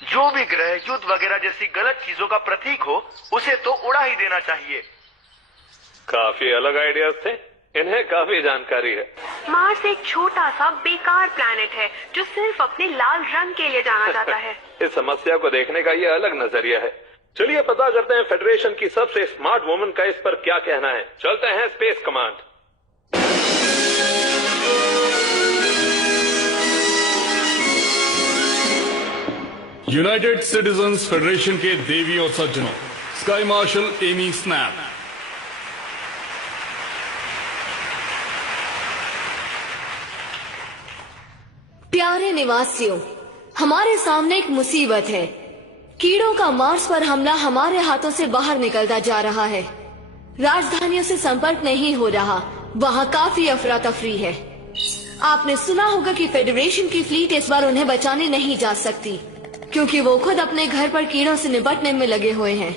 जो भी ग्रह युद्ध वगैरह जैसी गलत चीजों का प्रतीक हो, उसे तो उड़ा ही देना चाहिए। काफी अलग आइडियाज थे, इन्हें काफी जानकारी है। मार्स एक छोटा सा बेकार प्लैनेट है जो सिर्फ अपने लाल रंग के लिए जाना जाता है। इस समस्या को देखने का ये अलग नजरिया है। चलिए पता करते हैं फेडरेशन की सबसे स्मार्ट वुमन का इस पर क्या कहना है। चलते हैं space command. United citizens federation के देवी और सज्जनों, स्काई मार्शल एमी स्नैप। प्यारे निवासियों, हमारे सामने एक मुसीबत है। कीड़ों का मार्स पर हमला हमारे हाथों से बाहर निकलता जा रहा है। राजधानियों से संपर्क नहीं हो रहा, वहाँ काफी अफरा तफरी है। आपने सुना होगा कि फेडरेशन की फ्लीट इस बार उन्हें बचाने नहीं जा सकती, क्योंकि वो खुद अपने घर पर कीड़ों से निपटने में लगे हुए हैं।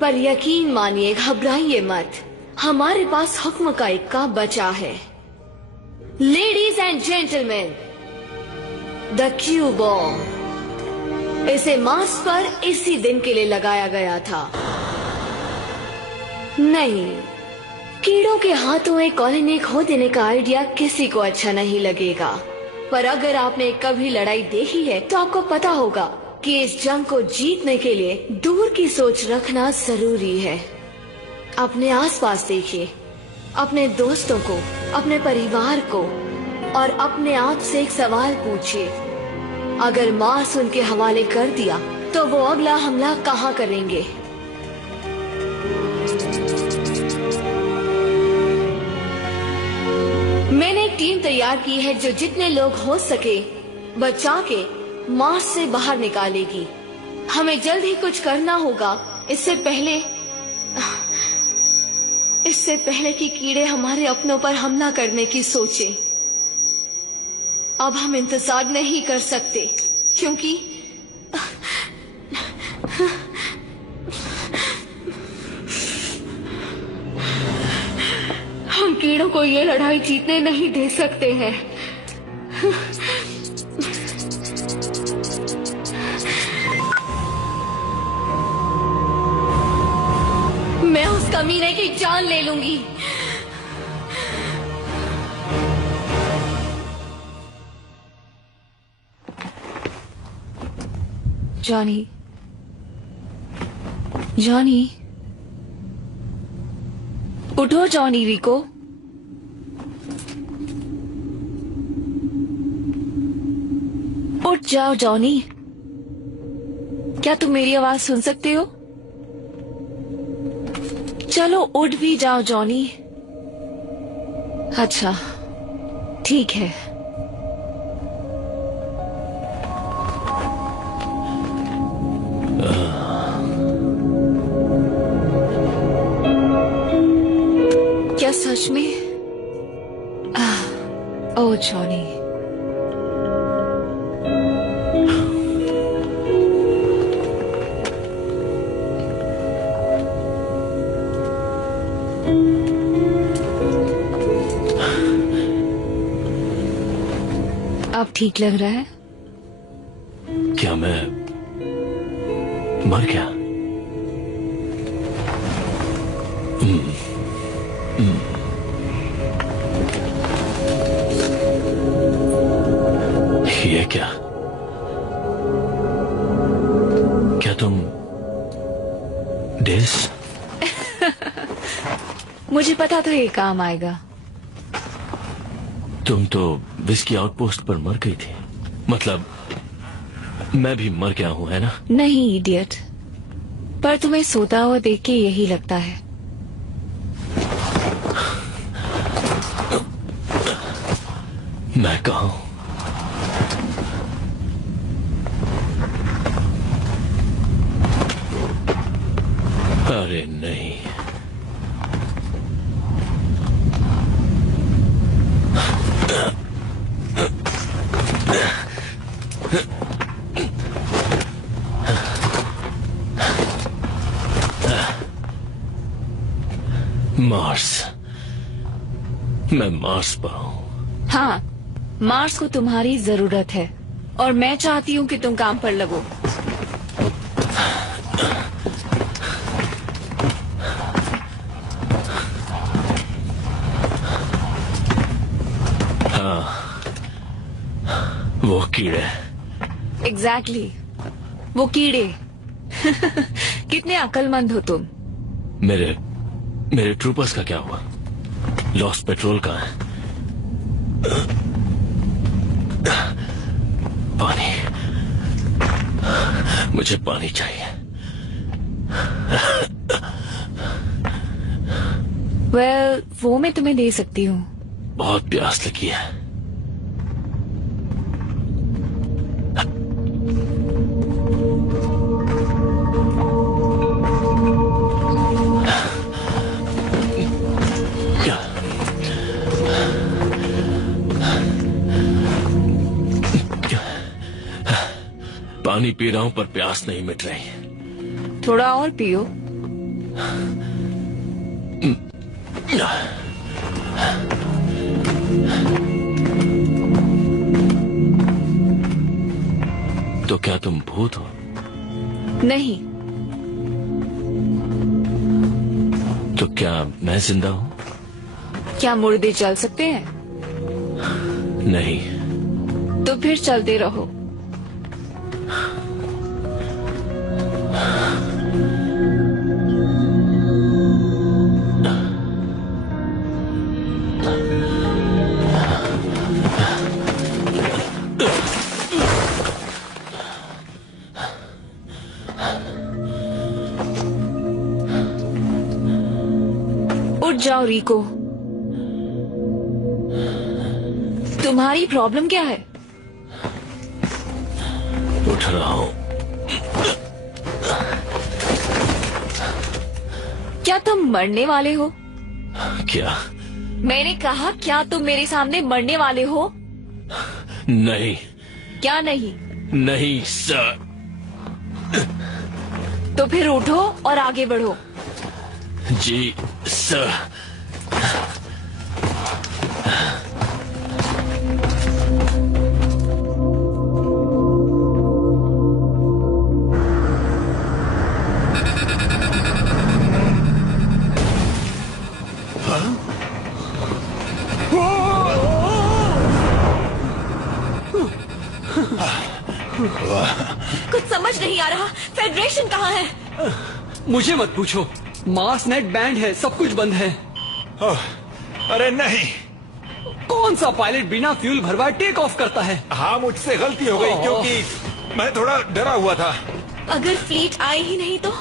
पर यकीन मानिए, घबराइए मत, हमारे पास हुक्म का इक्का बचा है। Ladies and gentleman, the Q bomb. इसे मार्स पर इसी दिन के लिए लगाया गया था। नहीं, कीड़ों के हाथों एक कॉलोनी खो देने का आइडिया किसी को अच्छा नहीं लगेगा। पर अगर आपने कभी लड़ाई देखी है तो आपको पता होगा कि इस जंग को जीतने के लिए दूर की सोच रखना जरूरी है। अपने आसपास देखिए, अपने दोस्तों को, अपने परिवार को, और अपने आप से एक सवाल पूछिए, अगर मार्स उनके हवाले कर दिया तो वो अगला हमला कहाँ करेंगे? मैंने एक टीम तैयार की है जो जितने लोग हो सके बचा के मार्स से बाहर निकालेगी। हमें जल्द ही कुछ करना होगा, इससे पहले इससे पहले कि कीड़े हमारे अपनों पर हमला करने की सोचें। अब हम इंतजार नहीं कर सकते, क्योंकि हम कीड़ों को ये लड़ाई जीतने नहीं दे सकते हैं। मैं उस कमीने की जान ले लूंगी। जॉनी, जॉनी, उठो जॉनी। रिको, उठ जाओ जॉनी। क्या तुम मेरी आवाज सुन सकते हो? चलो उठ भी जाओ जॉनी। अच्छा, ठीक है। क्या सच में? ओह जॉनी, अब ठीक लग रहा है? क्या मैं मर गया? ये क्या? क्या तुम डेस? मुझे पता था ये काम आएगा। तुम तो विस्की आउटपोस्ट पर मर गई थी। मतलब मैं भी मर गया हूं, है ना? नहीं इडियट, पर तुम्हें सोता हुआ देख के यही लगता है। मैं कहाँ हूं? अरे नहीं, मार्स। मैं मार्स पर हूं। हाँ, मार्स को तुम्हारी जरूरत है और मैं चाहती हूँ कि तुम काम पर लगो। हाँ, वो कीड़े। एग्जैक्टली, वो कीड़े। कितने अक्लमंद हो तुम। मेरे ट्रूपर्स का क्या हुआ? लॉस्ट पेट्रोल कहाँ है? पानी, मुझे पानी चाहिए। वेल, वो मैं तुम्हें दे सकती हूँ। बहुत प्यास लगी है। पानी पी रहा हूं पर प्यास नहीं मिट रही। थोड़ा और पियो। तो क्या तुम भूत हो? नहीं। तो क्या मैं जिंदा हूं? क्या मुर्दे चल सकते हैं? नहीं। तो फिर चलते रहो। उठ जाओ रिको। तुम्हारी प्रॉब्लम क्या है? उठ रहा हूं। क्या तुम मरने वाले हो? क्या? मैंने कहा क्या तुम मेरे सामने मरने वाले हो? नहीं। क्या नहीं? नहीं सर। तो फिर उठो और आगे बढ़ो। जी सर। कुछ समझ नहीं आ रहा। फेडरेशन कहाँ है? मुझे मत पूछो। मार्स नेट बैंड है, सब कुछ बंद है। अरे नहीं। कौन सा पायलट बिना फ्यूल भरवाए टेक ऑफ करता है? हाँ, मुझसे गलती हो गई क्योंकि मैं थोड़ा डरा हुआ था। अगर फ्लीट आए ही नहीं तो?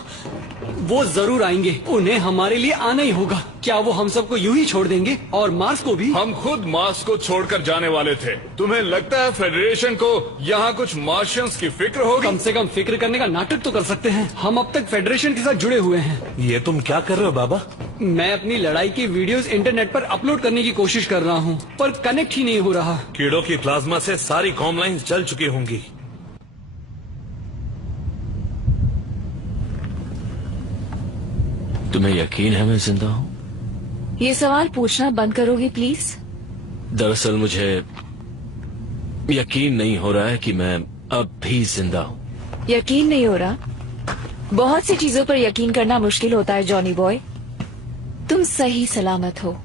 वो जरूर आएंगे, उन्हें हमारे लिए आना ही होगा। क्या वो हम सबको यूं ही छोड़ देंगे और मार्स को भी? हम खुद मार्स को छोड़कर जाने वाले थे। तुम्हें लगता है फेडरेशन को यहाँ कुछ मार्शियंस की फिक्र होगी? कम से कम फिक्र करने का नाटक तो कर सकते हैं। हम अब तक फेडरेशन के साथ जुड़े हुए हैं। ये तुम क्या कर रहे हो बाबा? मैं अपनी लड़ाई की वीडियोस इंटरनेट पर अपलोड करने की कोशिश कर रहा हूँ, पर कनेक्ट ही नहीं हो रहा। कीड़ों की प्लाज्मा से सारी कॉम लाइन्स जल चुकी होंगी। तुम्हें यकीन है मैं जिंदा हूँ? ये सवाल पूछना बंद करोगे प्लीज? दरअसल मुझे यकीन नहीं हो रहा है कि मैं अब भी जिंदा हूँ। यकीन नहीं हो रहा? बहुत सी चीजों पर यकीन करना मुश्किल होता है जॉनी बॉय। तुम सही सलामत हो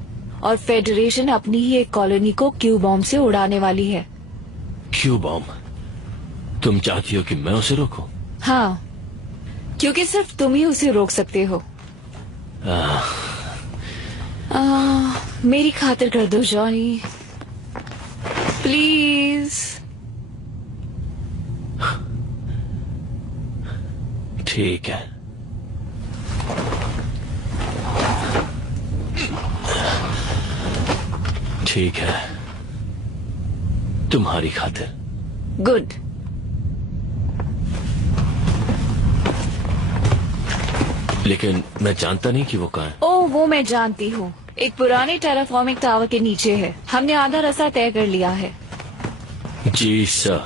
और फेडरेशन अपनी ही एक कॉलोनी को क्यू बॉम्ब से उड़ाने वाली है। Q bomb? तुम चाहती हो कि मैं उसे रोकूं? हाँ, क्योंकि सिर्फ तुम ही उसे रोक सकते हो। मेरी खातिर कर दो जॉनी, प्लीज। ठीक है। ठीक है, तुम्हारी खातिर। गुड। लेकिन मैं जानता नहीं कि वो कहाँ है। ओ, वो मैं जानती हूँ। एक पुराने टेराफॉर्मिक टावर के नीचे है। हमने आधा रास्ता तय कर लिया है। जी सर।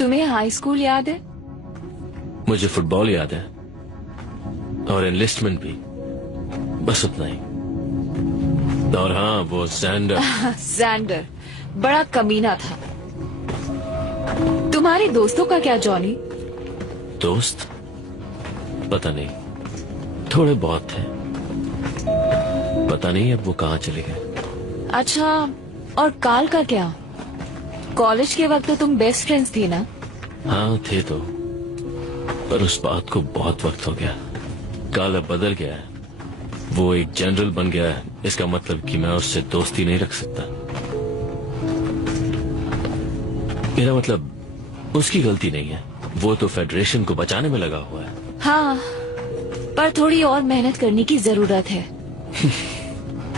तुम्हें हाई स्कूल याद है? मुझे फुटबॉल याद है और एनलिस्टमेंट भी, बस उतना ही। और हाँ, वो सैंडर। सैंडर बड़ा कमीना था। तुम्हारे दोस्तों का क्या जॉनी? दोस्त? पता नहीं, थोड़े बहुत थे। पता नहीं अब वो कहाँ चले गए। अच्छा, और काल का क्या? कॉलेज के वक्त तो तुम बेस्ट फ्रेंड्स थे ना? हाँ थे तो, पर उस बात को बहुत वक्त हो गया। काल अब बदल गया है। वो एक जनरल बन गया है। इसका मतलब कि मैं उससे दोस्ती नहीं रख सकता। मेरा मतलब उसकी गलती नहीं है, वो तो फेडरेशन को बचाने में लगा हुआ है। हाँ, पर थोड़ी और मेहनत करने की जरूरत है।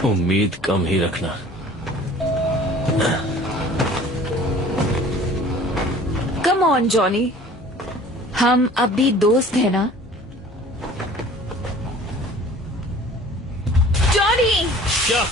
उम्मीद कम ही रखना। कम ऑन जॉनी, हम अब भी दोस्त हैं ना? जॉनी! क्या?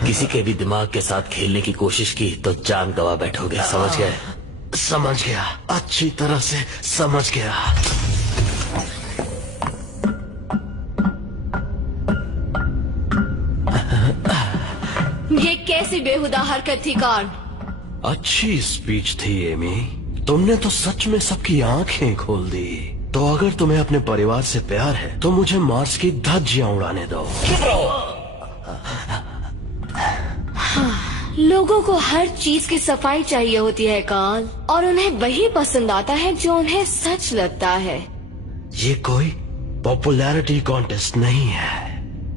किसी के भी दिमाग के साथ खेलने की कोशिश की तो जान गवा बैठोगे, समझ गए? समझ गया, अच्छी तरह से समझ गया। ये कैसी बेहुदा हरकत थी कार्ल? अच्छी स्पीच थी एमी, तुमने तो सच में सबकी आंखें खोल दी। तो अगर तुम्हें अपने परिवार से प्यार है तो मुझे मार्स की धज्जियां उड़ाने दो। लोगों को हर चीज की सफाई चाहिए होती है कार्ल, और उन्हें वही पसंद आता है जो उन्हें सच लगता है। ये कोई पॉपुलैरिटी कॉन्टेस्ट नहीं है।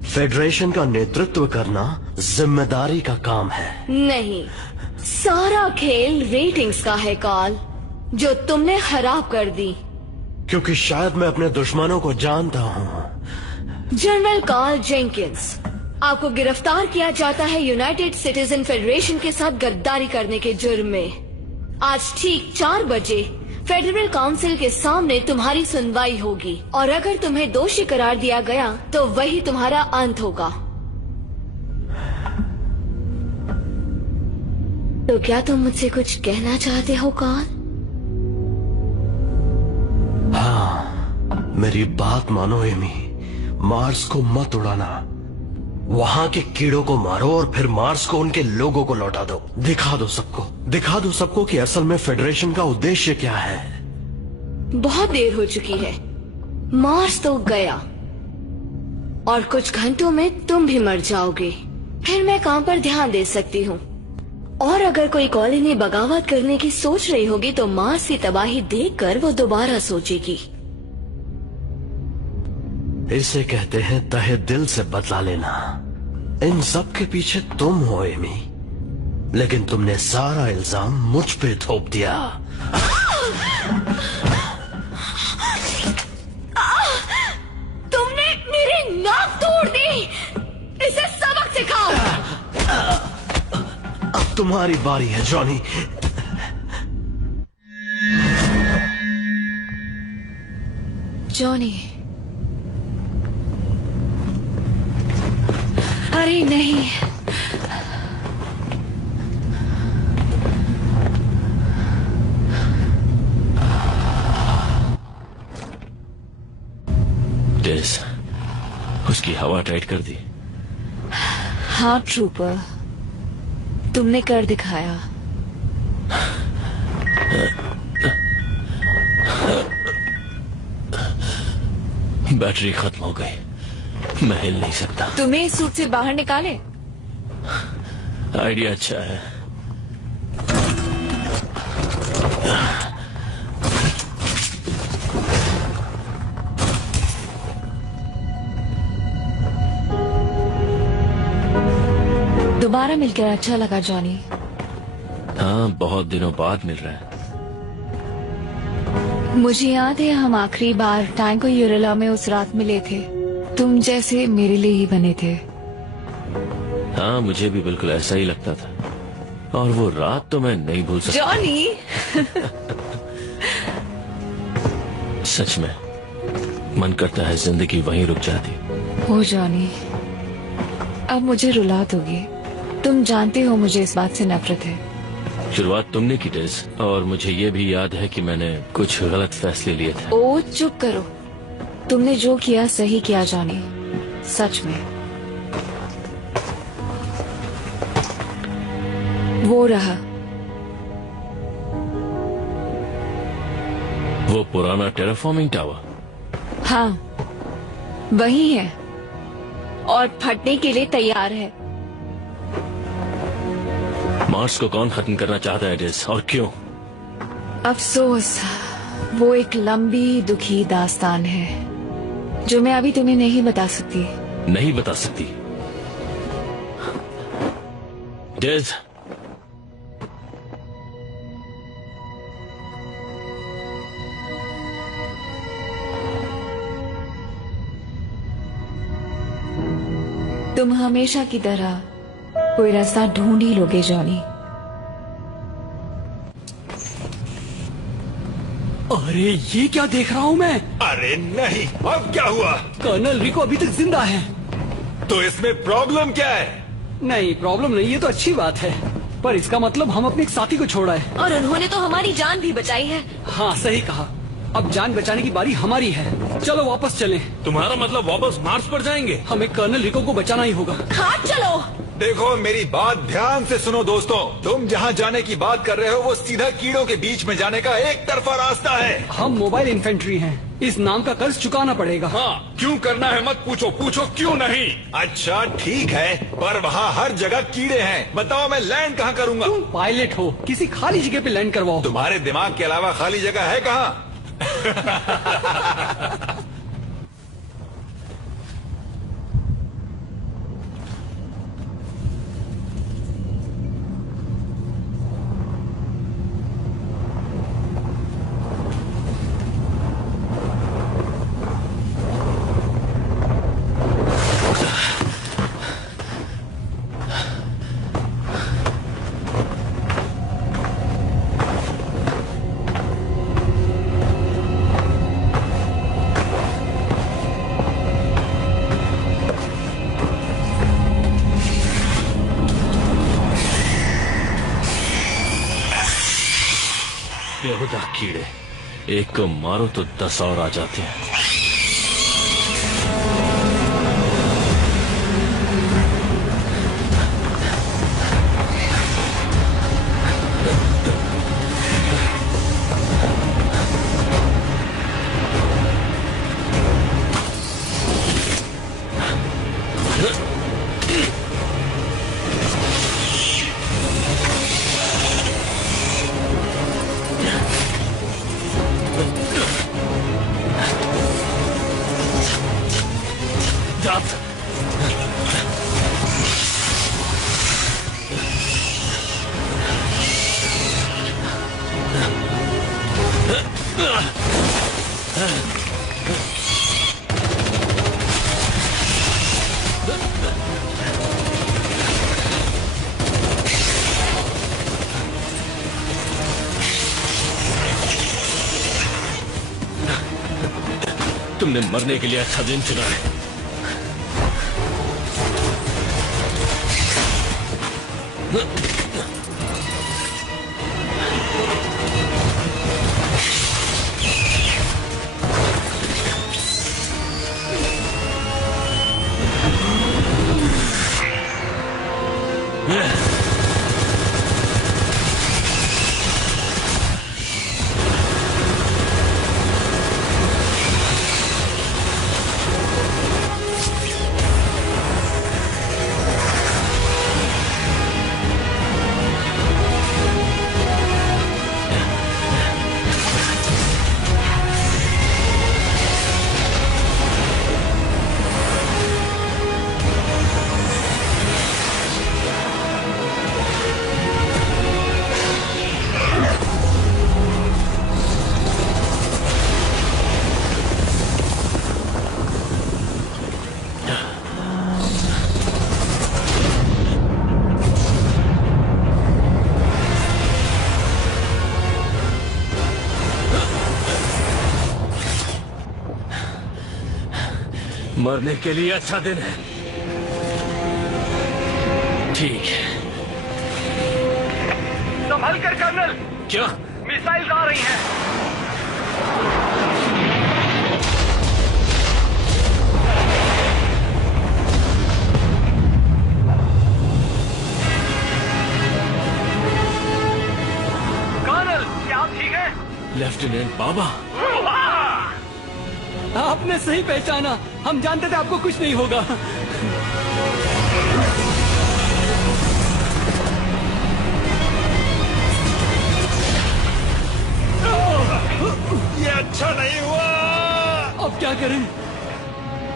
फेडरेशन का नेतृत्व करना जिम्मेदारी का काम है। नहीं, सारा खेल रेटिंग्स का है कार्ल, जो तुमने खराब कर दी। क्योंकि शायद मैं अपने दुश्मनों को जानता हूँ। जनरल कार्ल जेंकिंस, आपको गिरफ्तार किया जाता है यूनाइटेड सिटीजन फेडरेशन के साथ गद्दारी करने के जुर्म में। आज ठीक 4 बजे फेडरल काउंसिल के सामने तुम्हारी सुनवाई होगी, और अगर तुम्हें दोषी करार दिया गया तो वही तुम्हारा अंत होगा। तो क्या तुम मुझसे कुछ कहना चाहते हो कार्ल? हाँ, मेरी बात मानो एमी, मार्स को मत उड़ाना। वहां के कीड़ों को मारो और फिर मार्स को उनके लोगों को लौटा दो। दिखा दो सबको कि असल में फेडरेशन का उद्देश्य क्या है। बहुत देर हो चुकी है, मार्स तो गया, और कुछ घंटों में तुम भी मर जाओगे। फिर मैं काम पर ध्यान दे सकती हूँ। और अगर कोई कॉलोनी बगावत करने की सोच रही होगी तो मार्स की तबाही देखकर वो दोबारा सोचेगी। इसे कहते हैं तहे दिल से बदला लेना। इन सब के पीछे तुम हो एमी, लेकिन तुमने सारा इल्जाम मुझ पे थोप दिया। तुमने मेरी नाक तोड़ दी। इसे सबक सिखाओ। अब तुम्हारी बारी है जॉनी। जॉनी, अरे नहीं, डेस, उसकी हवा टाइट कर दी। हाँ ट्रूपर, तुमने कर दिखाया। बैटरी खत्म हो गई, मैं हिल नहीं सकता। तुम्हें इस सूट से बाहर निकाले? आइडिया अच्छा है। दोबारा मिलकर अच्छा लगा जॉनी। हाँ, बहुत दिनों बाद मिल रहा है। मुझे याद है हम आखिरी बार टैंको यूरेला में उस रात मिले थे। तुम जैसे मेरे लिए ही बने थे। हाँ, मुझे भी बिल्कुल ऐसा ही लगता था, और वो रात तो मैं नहीं भूल सकता। जॉनी सच में मन करता है जिंदगी वहीं रुक जाती। ओ जॉनी, अब मुझे रुला दोगे। तुम जानते हो मुझे इस बात से नफरत है। शुरुआत तुमने की डेस, और मुझे ये भी याद है कि मैंने कुछ गलत फैसले लिए थे। ओ चुप करो, तुमने जो किया सही किया जॉनी, सच में। वो रहा, वो पुराना टेराफॉर्मिंग टावर। हाँ वही है, और फटने के लिए तैयार है। मार्स को कौन खत्म करना चाहता है डेस, और क्यों? अफसोस, वो एक लंबी दुखी दास्तान है जो मैं अभी तुम्हें नहीं बता सकती। नहीं बता सकती? डेज, तुम हमेशा की तरह कोई रास्ता ढूंढ ही लोगे जॉनी। अरे ये क्या देख रहा हूँ मैं? अरे नहीं, अब क्या हुआ? कर्नल रिको अभी तक जिंदा है। तो इसमें प्रॉब्लम क्या है? नहीं प्रॉब्लम नहीं, ये तो अच्छी बात है, पर इसका मतलब हम अपने एक साथी को छोड़ा है। और उन्होंने तो हमारी जान भी बचाई है। हाँ सही कहा, अब जान बचाने की बारी हमारी है। चलो वापस चलें। तुम्हारा मतलब वापस मार्स पर जाएंगे? हमें कर्नल रिको को बचाना ही होगा। हाँ चलो। देखो मेरी बात ध्यान से सुनो दोस्तों, तुम जहाँ जाने की बात कर रहे हो वो सीधा कीड़ों के बीच में जाने का एक तरफा रास्ता है। हम मोबाइल इन्फेंट्री हैं, इस नाम का कर्ज चुकाना पड़ेगा। हाँ, क्यों करना है मत पूछो, पूछो क्यों नहीं। अच्छा ठीक है, पर वहाँ हर जगह कीड़े हैं, बताओ मैं लैंड कहाँ करूँगा? तुम पायलट हो, किसी खाली जगह पे लैंड करवाओ। तुम्हारे दिमाग के अलावा खाली जगह है कहाँ? बेहुदा कीड़े, एक को मारो तो 10 और आ जाते हैं। तुमने मरने के लिए अच्छा दिन चुना है। मरने के लिए अच्छा दिन है। ठीक है। संभल कर कर्नल। क्या? मिसाइल्स आ रही हैं। कर्नल, क्या आप ठीक हैं? लेफ्टिनेंट बाबा, आपने सही पहचाना, हम जानते थे आपको कुछ नहीं होगा। ये अच्छा नहीं हुआ। अब क्या करें?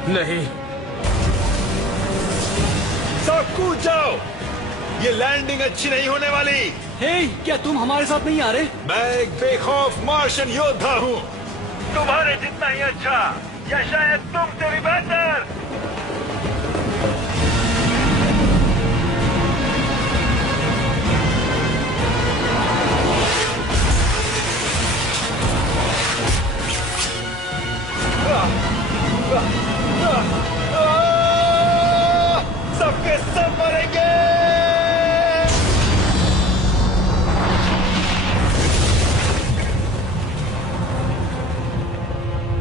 नहीं, सब कूद जाओ, ये लैंडिंग अच्छी नहीं होने वाली। हे, क्या तुम हमारे साथ नहीं आ रहे? मैं एक बेखौफ मार्शन योद्धा हूँ, तुम्हारे जितना ही अच्छा या शायद तुमसे भी बेहतर। सबके सब मरेंगे।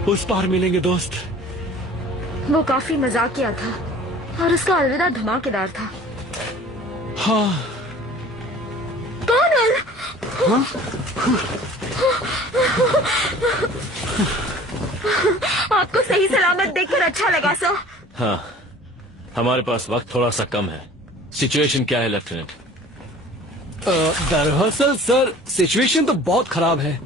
उस पार मिलेंगे दोस्त। वो काफी मजाकिया था और उसका अलविदा धमाकेदार था। हाँ। कौन? हाँ? आपको सही सलामत देखकर अच्छा लगा सर। हाँ, हमारे पास वक्त थोड़ा सा कम है। सिचुएशन क्या है लेफ्टिनेंट? दरअसल सर सिचुएशन तो बहुत खराब है।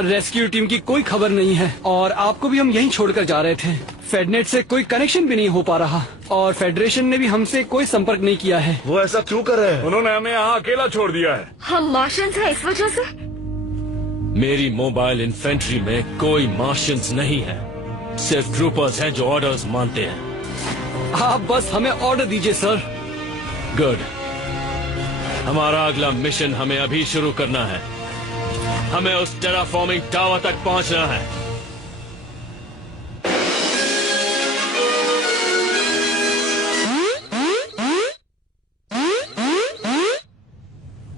रेस्क्यू टीम की कोई खबर नहीं है और आपको भी हम यहीं छोड़कर जा रहे थे। फेडनेट से कोई कनेक्शन भी नहीं हो पा रहा और फेडरेशन ने भी हमसे कोई संपर्क नहीं किया है। वो ऐसा क्यों कर रहे हैं? उन्होंने हमें यहाँ अकेला छोड़ दिया है। हम मार्शियंस हैं इस वजह से? मेरी मोबाइल इन्फेंट्री में कोई मार्शियंस नहीं है, सिर्फ ट्रूपर्स हैं जो ऑर्डर्स मानते हैं। आप बस हमें ऑर्डर दीजिए सर। गुड। हमारा अगला मिशन हमें अभी शुरू करना है। हमें उस टेराफॉर्मिंग टावर तक पहुंचना है।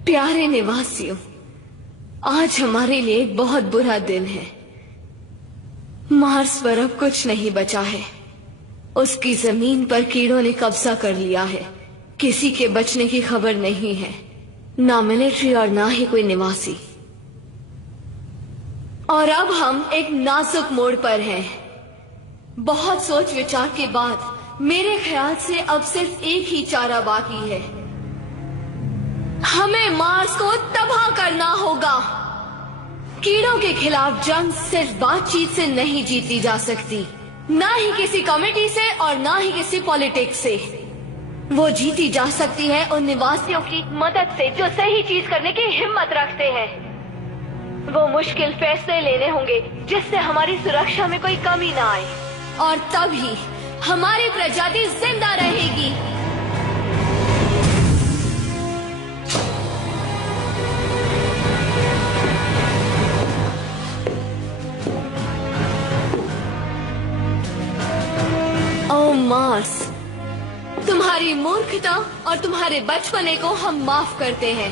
प्यारे निवासियों, आज हमारे लिए एक बहुत बुरा दिन है। मार्स पर अब कुछ नहीं बचा है। उसकी जमीन पर कीड़ों ने कब्जा कर लिया है। किसी के बचने की खबर नहीं है, ना मिलिट्री और ना ही कोई निवासी। और अब हम एक नाजुक मोड़ पर हैं। बहुत सोच विचार के बाद मेरे ख्याल से अब सिर्फ एक ही चारा बाकी है। हमें मार्स को तबाह करना होगा। कीड़ों के खिलाफ जंग सिर्फ बातचीत से नहीं जीती जा सकती, ना ही किसी कमेटी से और ना ही किसी पॉलिटिक्स से। वो जीती जा सकती है उन निवासियों की मदद से जो सही चीज करने की हिम्मत रखते हैं। वो मुश्किल फैसले लेने होंगे जिससे हमारी सुरक्षा में कोई कमी ना आए, और तभी हमारी प्रजाति जिंदा रहेगी। ओ मार्स, तुम्हारी मूर्खता और तुम्हारे बचपने को हम माफ करते हैं।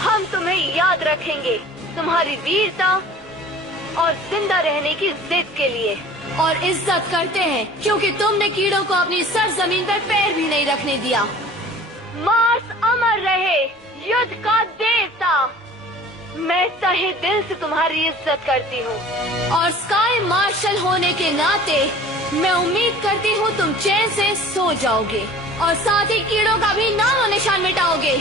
हम तुम्हें याद रखेंगे तुम्हारी वीरता और जिंदा रहने की जिद के लिए, और इज्जत करते हैं क्योंकि तुमने कीड़ों को अपनी सरजमीन पर पैर भी नहीं रखने दिया। मार्स अमर रहे, युद्ध का देवता। मैं तहे दिल से तुम्हारी इज्जत करती हूँ, और स्काई मार्शल होने के नाते मैं उम्मीद करती हूँ तुम चैन से सो जाओगे और साथ ही कीड़ों का भी नाम और निशान मिटाओगे।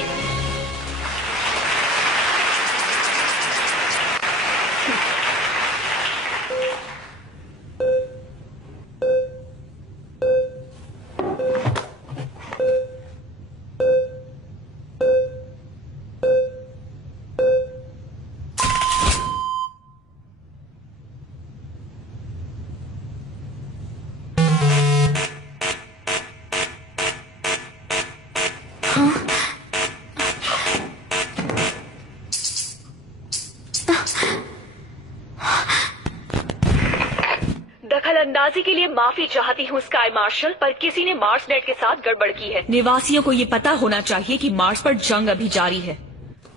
दखलंदाजी के लिए माफी चाहती हूँ स्काई मार्शल, पर किसी ने मार्स नेट के साथ गड़बड़ की है। निवासियों को ये पता होना चाहिए कि मार्स पर जंग अभी जारी है।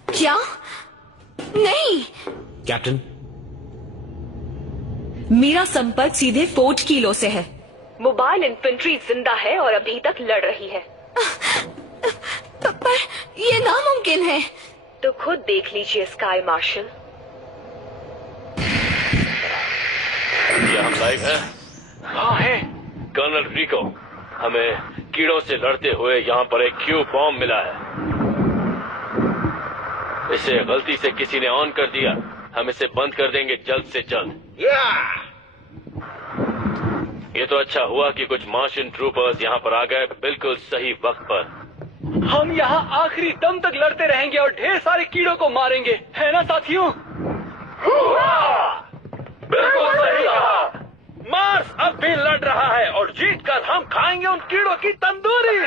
क्या? नहीं। कैप्टन, मेरा संपर्क सीधे फोर्ट कीलो से है। मोबाइल इन्फेंट्री जिंदा है और अभी तक लड़ रही है। पर ये नामुमकिन है। तो खुद देख लीजिए स्काई मार्शल। क्या हम लाइव हैं? हाँ है। कर्नल रिको, हमें कीड़ों से लड़ते हुए यहाँ पर एक क्यू बॉम्ब मिला है। इसे गलती से किसी ने ऑन कर दिया। हम इसे बंद कर देंगे जल्द से जल्द। ये तो अच्छा हुआ कि कुछ मार्शियन ट्रूपर्स यहाँ पर आ गए बिल्कुल सही वक्त पर। हम यहाँ आखिरी दम तक लड़ते रहेंगे और ढेर सारे कीड़ों को मारेंगे, है ना साथियों? बिल्कुल सही कहा। मार्स अब भी लड़ रहा है और जीत कर हम खाएंगे उन कीड़ों की तंदूरी।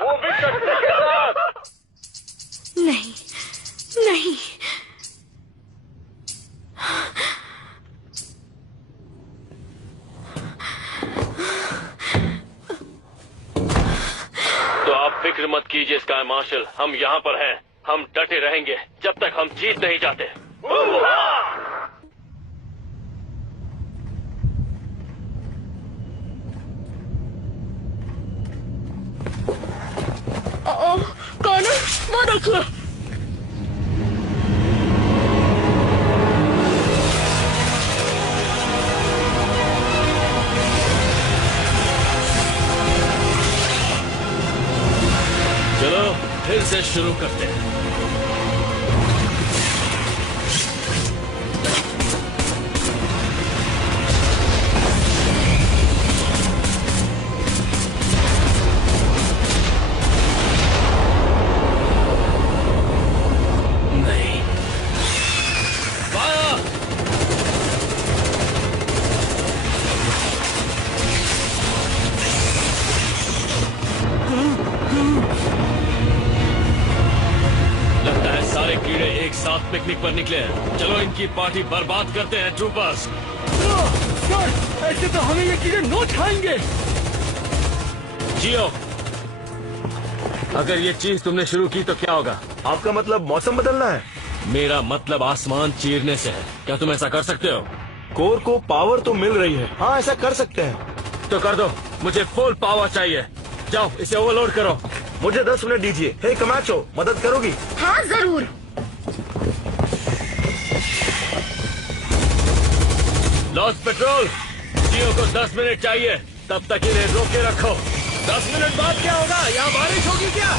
वो भी शक्ति के साथ। नहीं, नहीं। तो आप फिक्र मत कीजिए स्काई मार्शल, हम यहाँ पर हैं। हम डटे रहेंगे जब तक हम जीत नहीं जाते। देखिए। चलो फिर से शुरू करते हैं। नहीं, फायर! लगता है सारे कीड़े एक साथ पिकनिक पर निकले हैं। चलो इनकी पार्टी बर्बाद करते हैं ट्रूपर्स। सर, ऐसे तो हमें ये कीड़े नोच खाएंगे। जियो, अगर ये चीज तुमने शुरू की तो क्या होगा? आपका मतलब मौसम बदलना है? मेरा मतलब आसमान चीरने से है। क्या तुम ऐसा कर सकते हो? कोर को पावर तो मिल रही है। हाँ, ऐसा कर सकते हैं। तो कर दो, मुझे फुल पावर चाहिए। जाओ इसे ओवरलोड करो। मुझे 10 मिनट दीजिए। हे कमाचो, मदद करोगी? हाँ जरूर। लॉस पेट्रोल, जियो को 10 मिनट चाहिए। तब तक इन्हें रोक के रखो। 10 मिनट बाद क्या होगा? यहाँ बारिश होगी क्या?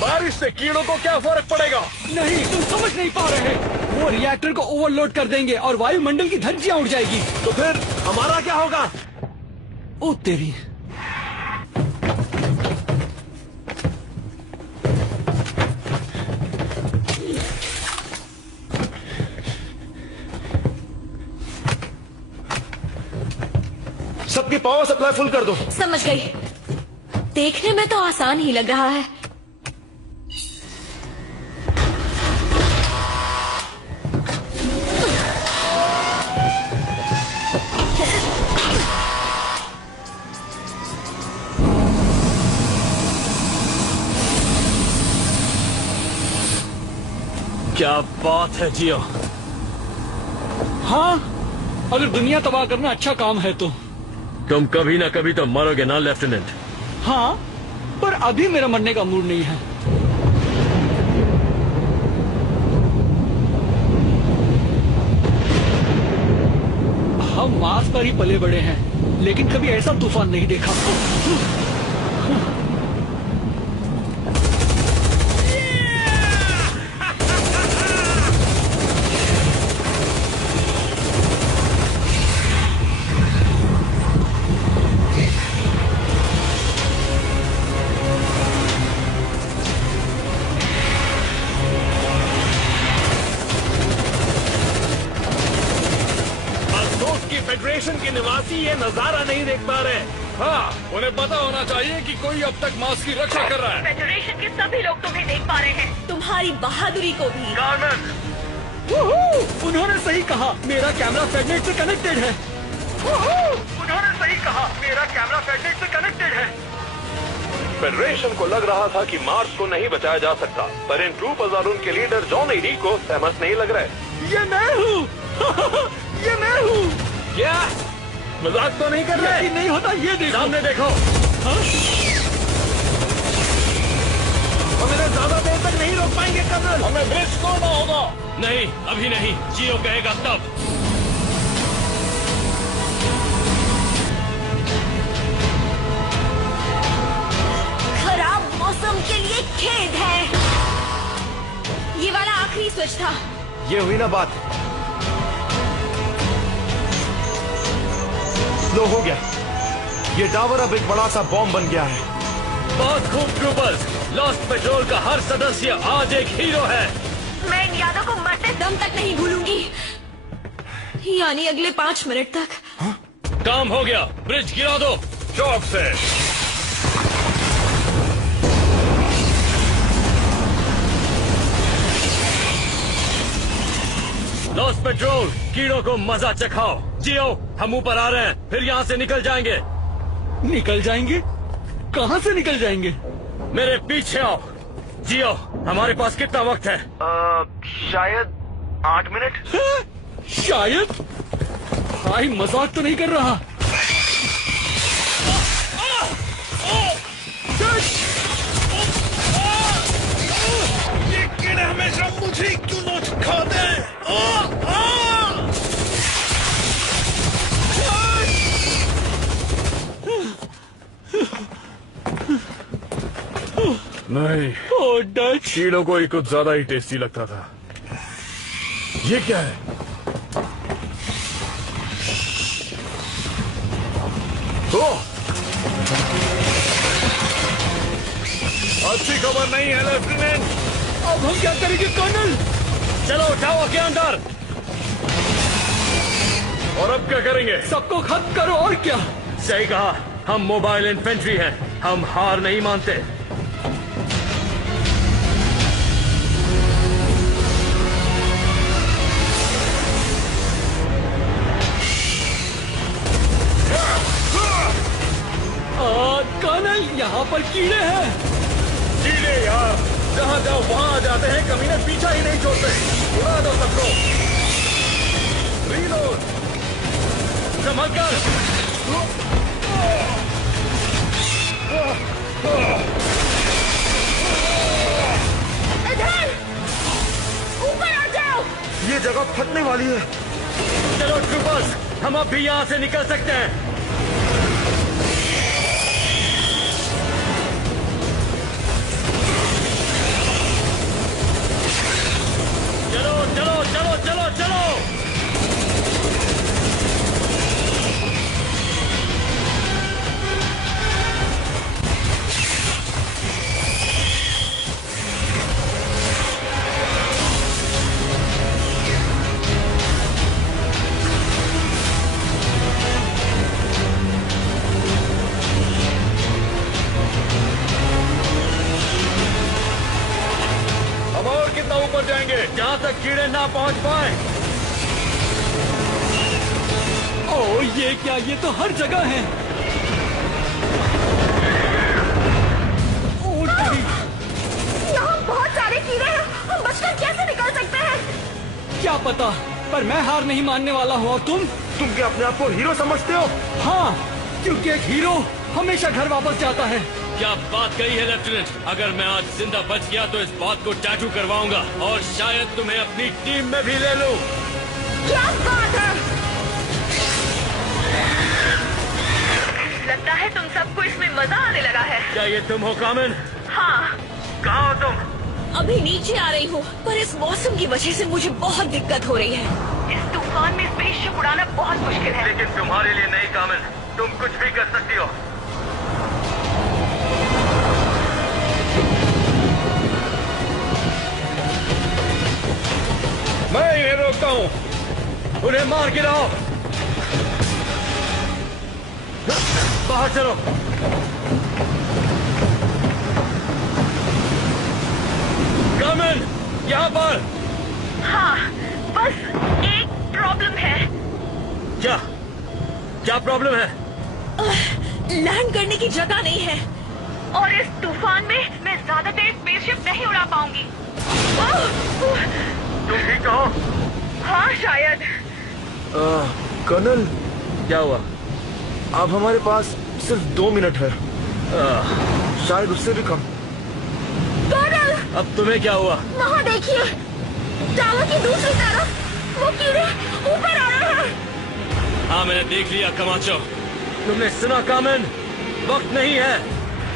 बारिश से कीड़ों को क्या फर्क पड़ेगा? नहीं, तुम समझ नहीं पा रहे। वो रिएक्टर को ओवरलोड कर देंगे और वायुमंडल की धज्जियां उड़ जाएगी। तो फिर हमारा क्या होगा? ओ तेरी। सबकी पावर सप्लाई फुल कर दो। समझ गई। देखने में तो आसान ही लग रहा है। क्या बात है जियो। हाँ, अगर दुनिया तबाह करना अच्छा काम है तो। तुम कभी ना कभी तो मरोगे ना लेफ्टिनेंट। हाँ, पर अभी मेरा मरने का मूड नहीं है। हम मार्स पर ही पले बड़े हैं, लेकिन कभी ऐसा तूफान नहीं देखा। फेडरेशन के निवासी ये नजारा नहीं देख पा रहे। हाँ, उन्हें पता होना चाहिए कि कोई अब तक मार्स की रक्षा कर रहा है। फेडरेशन के सभी लोग तुम्हें देख पा रहे हैं, तुम्हारी बहादुरी को भी। उन्होंने सही कहा, मेरा कैमरा फेडनेट से कनेक्टेड है। उन्होंने सही कहा, मेरा कैमरा फेडनेट से कनेक्टेड है। फेडरेशन को लग रहा था कि मार्स को नहीं बचाया जा सकता, पर इन ट्रूपर्स और उनके लीडर जॉन एरी को सहमत नहीं लग रहा है। ये मैं हूँ। ये मैं हूँ। क्या मजाक तो नहीं कर रहे? नहीं होता, ये देखो। सामने देखो। हम इन्हें ज्यादा देर तक नहीं रोक पाएंगे कर्नल। हमें ब्रिज तोड़ना होगा। नहीं, अभी नहीं। जियो कहेगा तब। खराब मौसम के लिए खेद है। ये वाला आखिरी स्विच था। ये हुई ना बात। लो, हो गया। ये टावर अब एक बड़ा सा बॉम्ब बन गया है। बहुत खूब ट्रूपर्स। लॉस्ट पेट्रोल का हर सदस्य आज एक हीरो है। मैं इन यादों को मरते दम तक नहीं भूलूंगी, यानी अगले 5 मिनट तक। काम हो गया, ब्रिज गिरा दो चौक से। लॉस्ट पेट्रोल, कीड़ों को मजा चखाओ। जियो, हम ऊपर आ रहे हैं, फिर यहाँ से निकल जाएंगे। निकल जाएंगे? कहाँ से निकल जाएंगे? मेरे पीछे आओ। जियो, हमारे पास कितना वक्त है? शायद 8 मिनट। शायद? भाई मजाक तो नहीं कर रहा। नहीं, कीड़ों को ही कुछ ज्यादा ही टेस्टी लगता था। ये क्या है? ओह! अच्छी खबर नहीं है लेफ्टिनेंट। अब हम क्या करेंगे कर्नल? चलो उठाओ के अंदर। और अब क्या करेंगे? सबको खत्म करो और क्या। सही कहा, हम मोबाइल इन्फेंट्री हैं, हम हार नहीं मानते। कर्नल, यहाँ पर कीड़े हैं। कीड़े यार, जहाँ जाओ वहाँ आ जाते हैं, कमीने पीछा ही नहीं छोड़ते। उड़ा दो सबको। रीलोड। संभलकर। इधर ऊपर आ जाओ। ये जगह फटने वाली है। चलो ट्रूपर्स, हम अब भी यहाँ से निकल सकते हैं। चलो चलो चलो चलो चलो। हम और कितना ऊपर जाएंगे? जहाँ तक कीड़े ना पहुँच पाए। ओह, ये क्या, ये तो हर जगह है। यहाँ बहुत सारे कीड़े हैं, हम बचकर कैसे निकल सकते हैं? क्या पता, पर मैं हार नहीं मानने वाला हूँ। और तुम क्या अपने आप को हीरो समझते हो? हाँ, क्योंकि एक हीरो हमेशा घर वापस जाता है। क्या बात कही है लेफ्टिनेंट। अगर मैं आज जिंदा बच गया तो इस बात को टैटू करवाऊंगा और शायद तुम्हें अपनी टीम में भी ले लूं। क्या बात है? लगता है तुम सबको इसमें मजा आने लगा है। क्या ये तुम हो कामिन? हाँ। कहाँ हो तुम? अभी नीचे आ रही हूँ, पर इस मौसम की वजह से मुझे बहुत दिक्कत हो रही है। इस तूफान में स्पेसशिप उड़ाना बहुत मुश्किल है। लेकिन तुम्हारे लिए नहीं कामिन, तुम कुछ भी कर सकती हो। मैं इन्हें रोकता हूँ। उन्हें मार गिराओ। बाहर चलो। कामिन, यहाँ पर। हाँ, बस एक प्रॉब्लम है। क्या? क्या प्रॉब्लम है? लैंड करने की जगह नहीं है। और इस तूफान में मैं ज्यादा देर स्पेसशिप नहीं उड़ा पाऊंगी। तुम ठीक हो? हाँ शायद। कर्नल, क्या हुआ? अब हमारे पास सिर्फ 2 मिनट है। शायद उससे भी कम। कर्नल, अब तुम्हें क्या हुआ? वहाँ देखिए, टावर की दूसरी तरफ वो कीड़े ऊपर आ रहे हैं। हाँ, मैंने देख लिया कमाचो। तुमने सुना कामिन? वक्त नहीं है।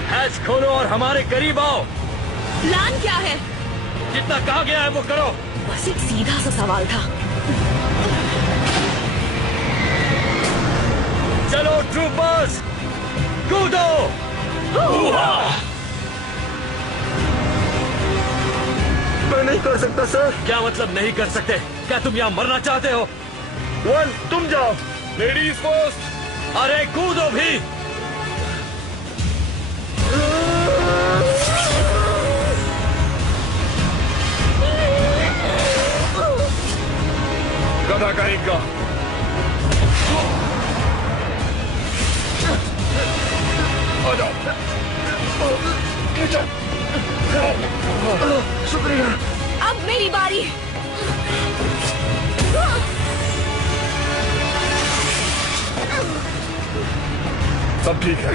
हैच खोलो और हमारे करीब आओ। प्लान क्या है? जितना कहा गया है वो करो। बस एक सीधा सा सवाल था। चलो ट्रूपर्स, कूदो। मैं नहीं कर सकता सर। क्या मतलब नहीं कर सकते? क्या तुम यहाँ मरना चाहते हो? वन, तुम जाओ। Ladies first. अरे कूदो भी। गधा कहीं का। आ जाओ। शुक्रिया। अब मेरी बारी। सब ठीक है।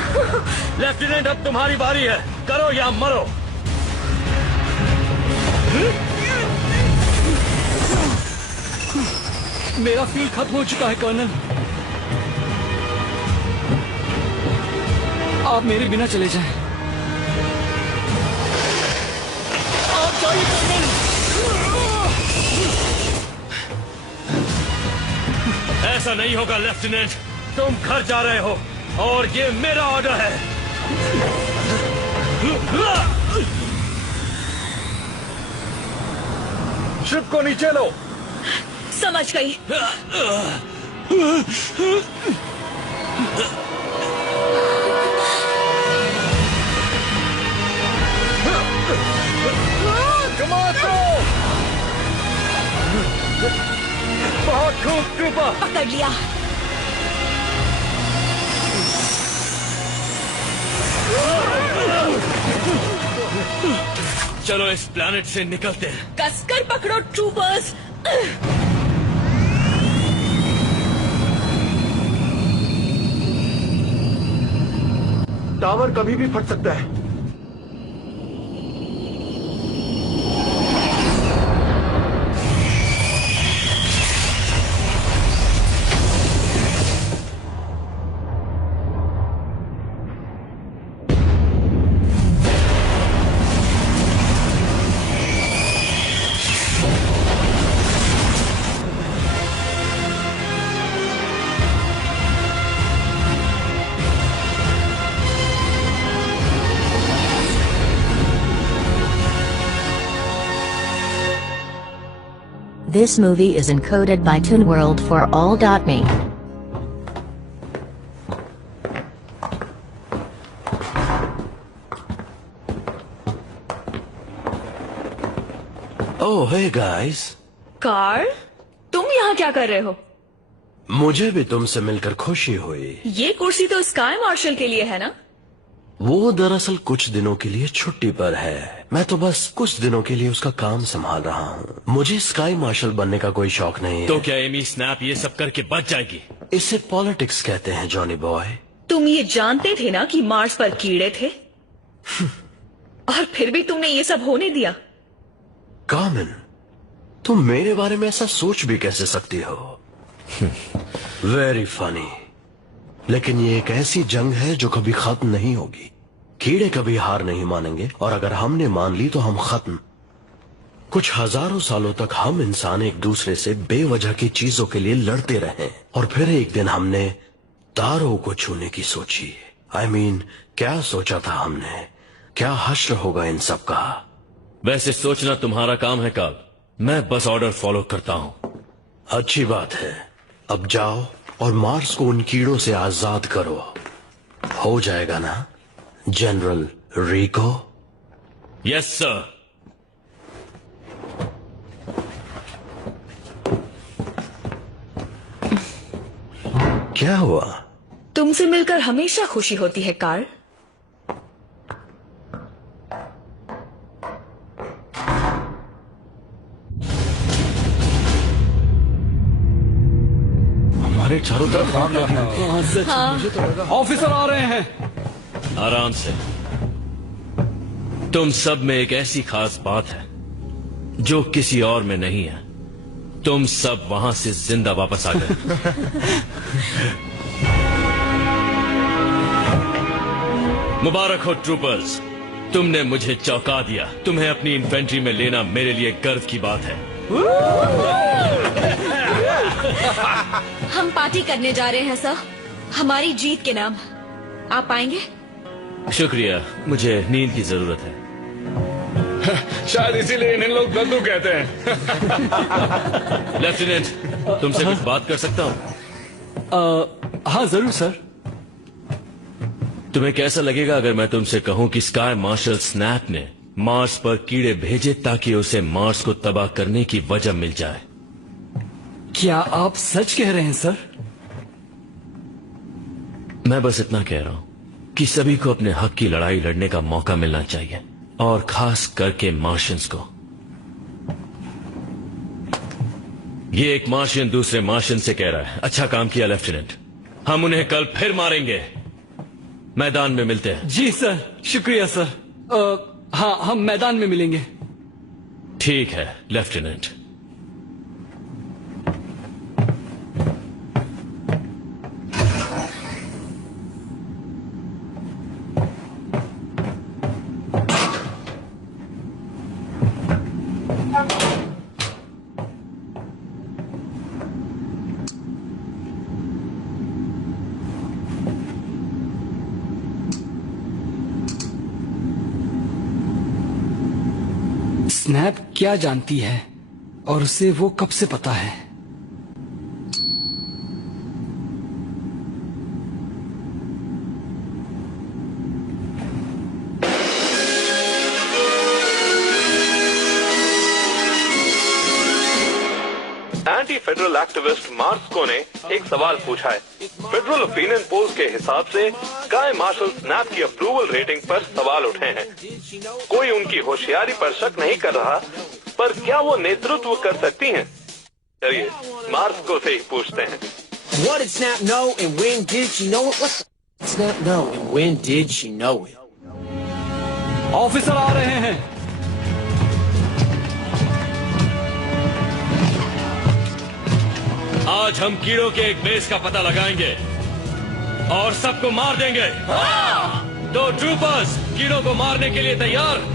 लेफ्टिनेंट, अब तुम्हारी बारी है। करो या मरो। मेरा फ्यूल खत्म हो चुका है कर्नल। आप मेरे बिना चले जाएं। ऐसा नहीं होगा लेफ्टिनेंट। तुम घर जा रहे हो और ये मेरा ऑर्डर है। शिप को नीचे लो। समझ गई। Come on, go! बहुत खूब ट्रूपर। पकड़ लिया। चलो इस प्लैनेट से निकलते हैं। कसकर पकड़ो ट्रूपर्स। टावर कभी भी फट सकता है। This movie is encoded by Toon World for all.me. Oh, hey guys. Carl, तुम यहाँ क्या कर रहे हो? मुझे भी तुमसे मिलकर खुशी हुई। ये कुर्सी तो स्काई मार्शल के लिए है ना? वो दरअसल कुछ दिनों के लिए छुट्टी पर है। मैं तो बस कुछ दिनों के लिए उसका काम संभाल रहा हूँ। मुझे स्काई मार्शल बनने का कोई शौक नहीं है। तो क्या एमी स्नैप ये सब करके बच जाएगी? इसे पॉलिटिक्स कहते हैं जॉनी बॉय। तुम ये जानते थे ना कि मार्स पर कीड़े थे? और फिर भी तुमने ये सब होने दिया। कामिन, तुम मेरे बारे में ऐसा सोच भी कैसे सकती हो? Very funny. लेकिन ये एक ऐसी जंग है जो कभी खत्म नहीं होगी। कीड़े कभी हार नहीं मानेंगे, और अगर हमने मान ली तो हम खत्म। कुछ हजारों सालों तक हम इंसान एक दूसरे से बेवजह की चीजों के लिए लड़ते रहे, और फिर एक दिन हमने तारों को छूने की सोची। I mean, क्या सोचा था हमने? क्या हश्र होगा इन सब का? वैसे सोचना तुम्हारा काम है कार्ल, मैं बस ऑर्डर फॉलो करता हूँ। अच्छी बात है। अब जाओ और मार्स को उन कीड़ों से आजाद करो। हो जाएगा ना जनरल रिको? Yes sir. क्या हुआ? तुमसे मिलकर हमेशा खुशी होती है कार्ल। हमारे चारों तरफ काम रखना। हाँ। मुझे तो लगा ऑफिसर आ रहे हैं। आराम से। तुम सब में एक ऐसी खास बात है जो किसी और में नहीं है। तुम सब वहां से जिंदा वापस आ गए। मुबारक हो ट्रूपर्स, तुमने मुझे चौंका दिया। तुम्हें अपनी इन्फेंट्री में लेना मेरे लिए गर्व की बात है। हम पार्टी करने जा रहे हैं सर, हमारी जीत के नाम। आप आएंगे? शुक्रिया, मुझे नींद की जरूरत है। शायद इसीलिए इन लोग दद्दू कहते हैं। लेफ्टिनेंट, तुमसे कुछ बात कर सकता हूँ? हाँ जरूर सर। तुम्हें कैसा लगेगा अगर मैं तुमसे कहूं कि स्काई मार्शल स्नैप ने मार्स पर कीड़े भेजे ताकि उसे मार्स को तबाह करने की वजह मिल जाए? क्या आप सच कह रहे हैं सर? मैं बस इतना कह रहा हूं कि सभी को अपने हक की लड़ाई लड़ने का मौका मिलना चाहिए, और खास करके मार्शियंस को। ये एक मार्शियन दूसरे मार्शियन से कह रहा है। अच्छा काम किया लेफ्टिनेंट, हम उन्हें कल फिर मारेंगे। मैदान में मिलते हैं। जी सर, शुक्रिया सर। हाँ, हम मैदान में मिलेंगे। ठीक है लेफ्टिनेंट। स्नैप क्या जानती है और उसे वो कब से पता है? एंटी फेडरल एक्टिविस्ट मार्स्को ने एक सवाल पूछा है। फेडरल ओपिनियन पोल्स के हिसाब से स्काई मार्शल स्नैप की अप्रूवल रेटिंग पर सवाल उठे हैं। कोई उनकी होशियारी पर शक नहीं कर रहा, पर क्या वो नेतृत्व कर सकती हैं? चलिए मार्स्को से ही पूछते हैं। What did Snap know and when did she know it? What did Snap know and when did she know it? Officer आ रहे हैं। आज हम कीड़ों के एक बेस का पता लगाएंगे और सबको मार देंगे। तो ट्रूपर्स कीड़ों को मारने के लिए तैयार?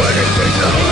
What did they know?